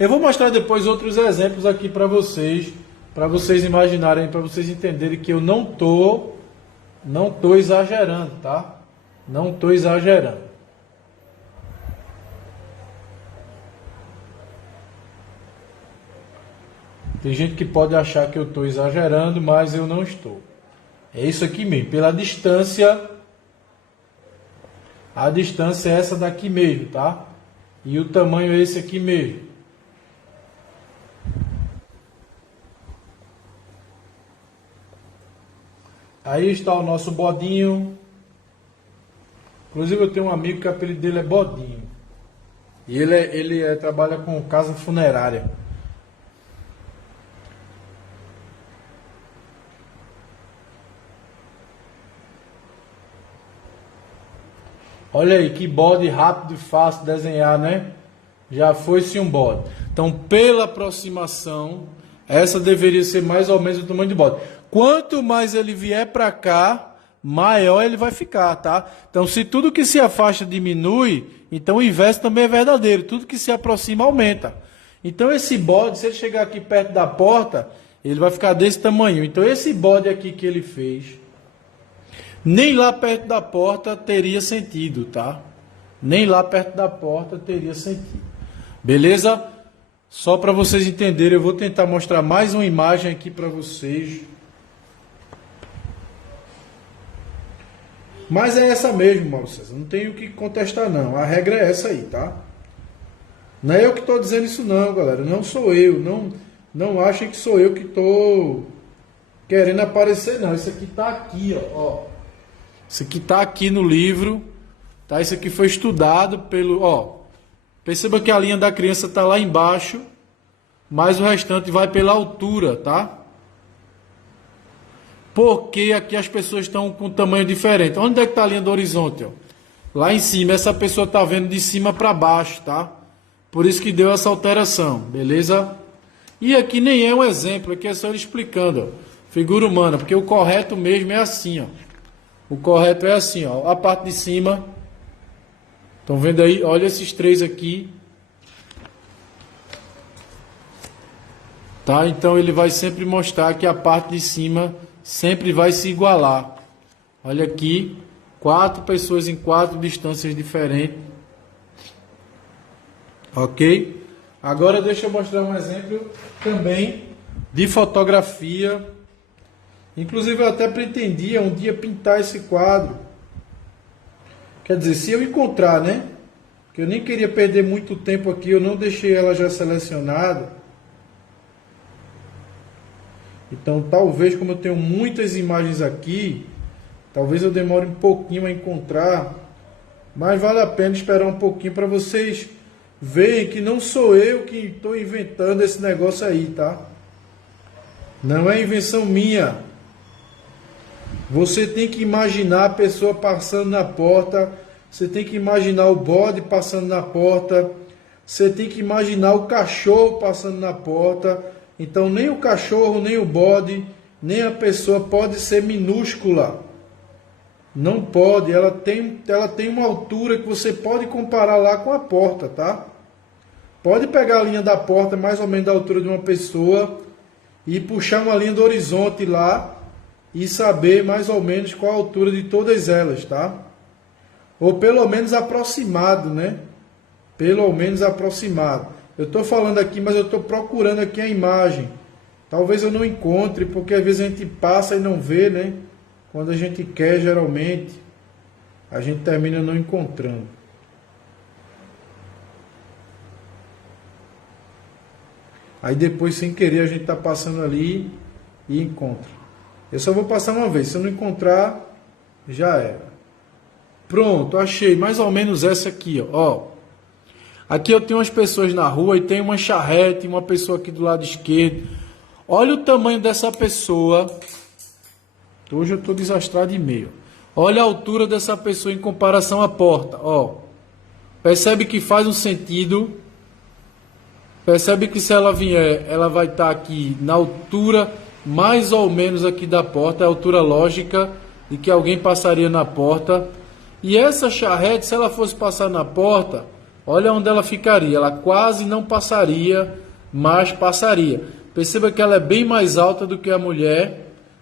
Eu vou mostrar depois outros exemplos aqui para vocês imaginarem, para vocês entenderem que eu não tô exagerando, tá? Não tô exagerando. Tem gente que pode achar que eu estou exagerando, mas eu não estou. É isso aqui mesmo. Pela distância, a distância é essa daqui mesmo, tá? E o tamanho é esse aqui mesmo. Aí está o nosso bodinho. Inclusive eu tenho um amigo que o apelido dele é Bodinho. E ele trabalha com casa funerária. Olha aí, que bode rápido e fácil de desenhar, né? Já foi-se um bode. Então, pela aproximação, essa deveria ser mais ou menos o tamanho do bode. Quanto mais ele vier para cá, maior ele vai ficar, tá? Então, se tudo que se afasta diminui, então o inverso também é verdadeiro. Tudo que se aproxima aumenta. Então, esse bode, se ele chegar aqui perto da porta, ele vai ficar desse tamanho. Então, esse bode aqui que ele fez, nem lá perto da porta teria sentido, tá? Nem lá perto da porta teria sentido. Beleza? Só para vocês entenderem, eu vou tentar mostrar mais uma imagem aqui para vocês. Mas é essa mesmo, Mauro César. Não tenho o que contestar, não. A regra é essa aí, tá? Não é eu que estou dizendo isso, não, galera. Não sou eu. Não achem que sou eu que estou querendo aparecer, não. Isso aqui está aqui, ó. Isso aqui está aqui no livro. Tá? Isso aqui foi estudado pelo... Ó, perceba que a linha da criança está lá embaixo, mas o restante vai pela altura, tá? Porque aqui as pessoas estão com tamanho diferente. Onde é que está a linha do horizonte? Ó? Lá em cima, essa pessoa está vendo de cima para baixo, tá? Por isso que deu essa alteração, beleza? E aqui nem é um exemplo, aqui é só ele explicando, ó. Figura humana, porque o correto mesmo é assim, ó. O correto é assim, ó. A parte de cima. Estão vendo aí? Olha esses três aqui. Tá? Então ele vai sempre mostrar que a parte de cima sempre vai se igualar. Olha aqui, 4 pessoas em 4 distâncias diferentes. Ok? Agora deixa eu mostrar um exemplo também de fotografia. Inclusive eu até pretendia um dia pintar esse quadro. Quer dizer, se eu encontrar, né? que eu nem queria perder muito tempo aqui, eu não deixei ela já selecionada. Então, talvez, como eu tenho muitas imagens aqui, talvez eu demore um pouquinho a encontrar, mas vale a pena esperar um pouquinho para vocês verem que não sou eu que estou inventando esse negócio aí, tá? Não é invenção minha. Você tem que imaginar a pessoa passando na porta, você tem que imaginar o bode passando na porta, você tem que imaginar o cachorro passando na porta. Então nem o cachorro, nem o bode, nem a pessoa pode ser minúscula. Não pode, ela tem uma altura que você pode comparar lá com a porta, tá? Pode pegar a linha da porta mais ou menos da altura de uma pessoa e puxar uma linha do horizonte lá e saber mais ou menos qual a altura de todas elas, tá? Ou pelo menos aproximado, né? Pelo menos aproximado. Eu estou falando aqui, mas eu estou procurando aqui a imagem. Talvez eu não encontre, porque às vezes a gente passa e não vê, né? Quando a gente quer, geralmente, a gente termina não encontrando. Aí depois, sem querer, a gente está passando ali e encontra. Eu só vou passar uma vez. Se eu não encontrar, já era. Pronto, achei mais ou menos essa aqui, ó. Aqui eu tenho umas pessoas na rua e tem uma charrete, uma pessoa aqui do lado esquerdo. Olha o tamanho dessa pessoa. Hoje eu estou desastrado de meio. Olha a altura dessa pessoa em comparação à porta. Ó. Percebe que faz um sentido. Percebe que se ela vier, ela vai estar aqui na altura mais ou menos aqui da porta. É a altura lógica de que alguém passaria na porta. E essa charrete, se ela fosse passar na porta, olha onde ela ficaria. Ela quase não passaria, mas passaria. Perceba que ela é bem mais alta do que a mulher.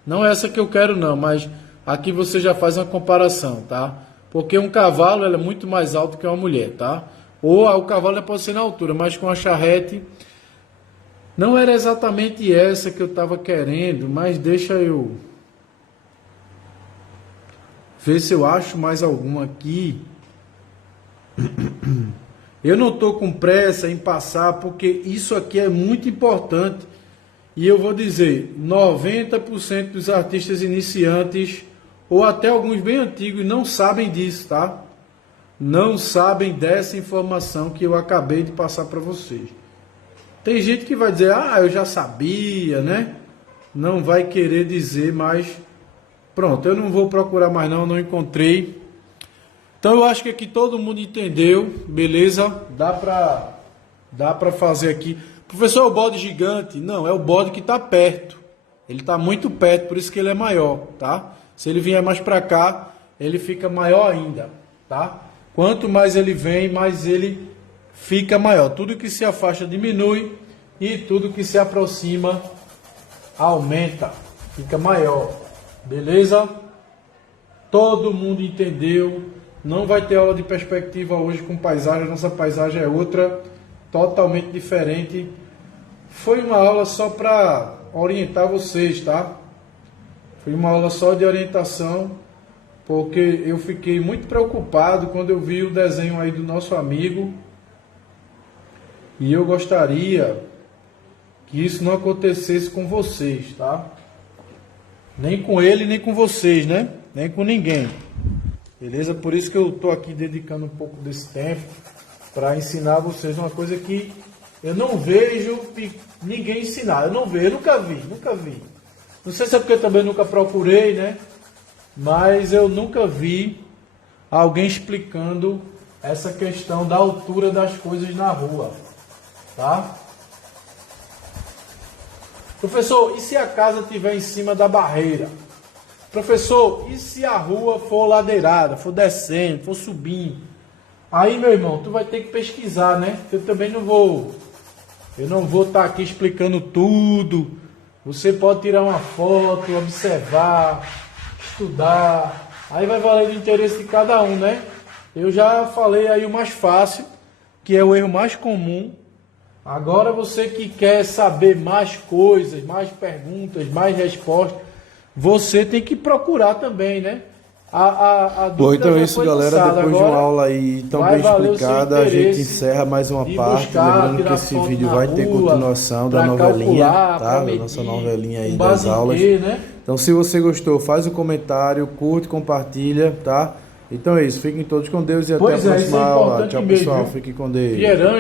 Não é essa que eu quero não, mas aqui você já faz uma comparação, tá? Porque um cavalo ela é muito mais alto que uma mulher, tá? Ou o cavalo pode ser na altura, mas com a charrete não era exatamente essa que eu estava querendo, mas deixa eu ver se eu acho mais alguma aqui. Eu não estou com pressa em passar, porque isso aqui é muito importante. E eu vou dizer, 90% dos artistas iniciantes, ou até alguns bem antigos, não sabem disso, tá? Não sabem dessa informação que eu acabei de passar para vocês. Tem gente que vai dizer, eu já sabia, né? Não vai querer dizer, mas pronto, eu não vou procurar mais não encontrei. Então eu acho que aqui todo mundo entendeu, beleza? Dá para fazer aqui. Professor, é o bode gigante? Não, é o bode que está perto. Ele está muito perto, por isso que ele é maior, tá? Se ele vier mais para cá, ele fica maior ainda, tá? Quanto mais ele vem, mais ele fica maior. Tudo que se afasta diminui e tudo que se aproxima aumenta, fica maior. Beleza? Todo mundo entendeu. Não vai ter aula de perspectiva hoje com paisagem. Nossa paisagem é outra, totalmente diferente. Foi uma aula só para orientar vocês, tá? Foi uma aula só de orientação, porque eu fiquei muito preocupado quando eu vi o desenho aí do nosso amigo. E eu gostaria que isso não acontecesse com vocês, tá? Nem com ele, nem com vocês, né? Nem com ninguém. Beleza? Por isso que eu estou aqui dedicando um pouco desse tempo para ensinar a vocês uma coisa que eu não vejo ninguém ensinar. Eu não vejo, eu nunca vi. Não sei se é porque eu também nunca procurei, né? Mas eu nunca vi alguém explicando essa questão da altura das coisas na rua, tá? Professor, e se a casa estiver em cima da barreira? Professor, e se a rua for ladeirada, for descendo, for subindo? Aí, meu irmão, tu vai ter que pesquisar, né? Eu também não vou estar aqui explicando tudo. Você pode tirar uma foto, observar, estudar. Aí vai valer do interesse de cada um, né? Eu já falei aí o mais fácil, que é o erro mais comum. Agora você que quer saber mais coisas, mais perguntas, mais respostas, você tem que procurar também, né? A Bom, dúvida então é já isso, foi galera. lançada. Depois de uma Agora aula aí tão vai bem valer o seu explicada, a gente interesse encerra mais uma de parte. buscar, Lembrando que tirar esse foto vídeo na vai ter rua, continuação da pra novelinha, calcular, tá? pra Da medir, nossa novelinha aí com das base em aulas. quê, né? Então, se você gostou, faz o comentário, curte, compartilha, tá? Então é isso. Fiquem todos com Deus e até a Pois é, isso próxima é aula. importante Tchau, mesmo, pessoal. viu? Fiquem com Deus. Pierange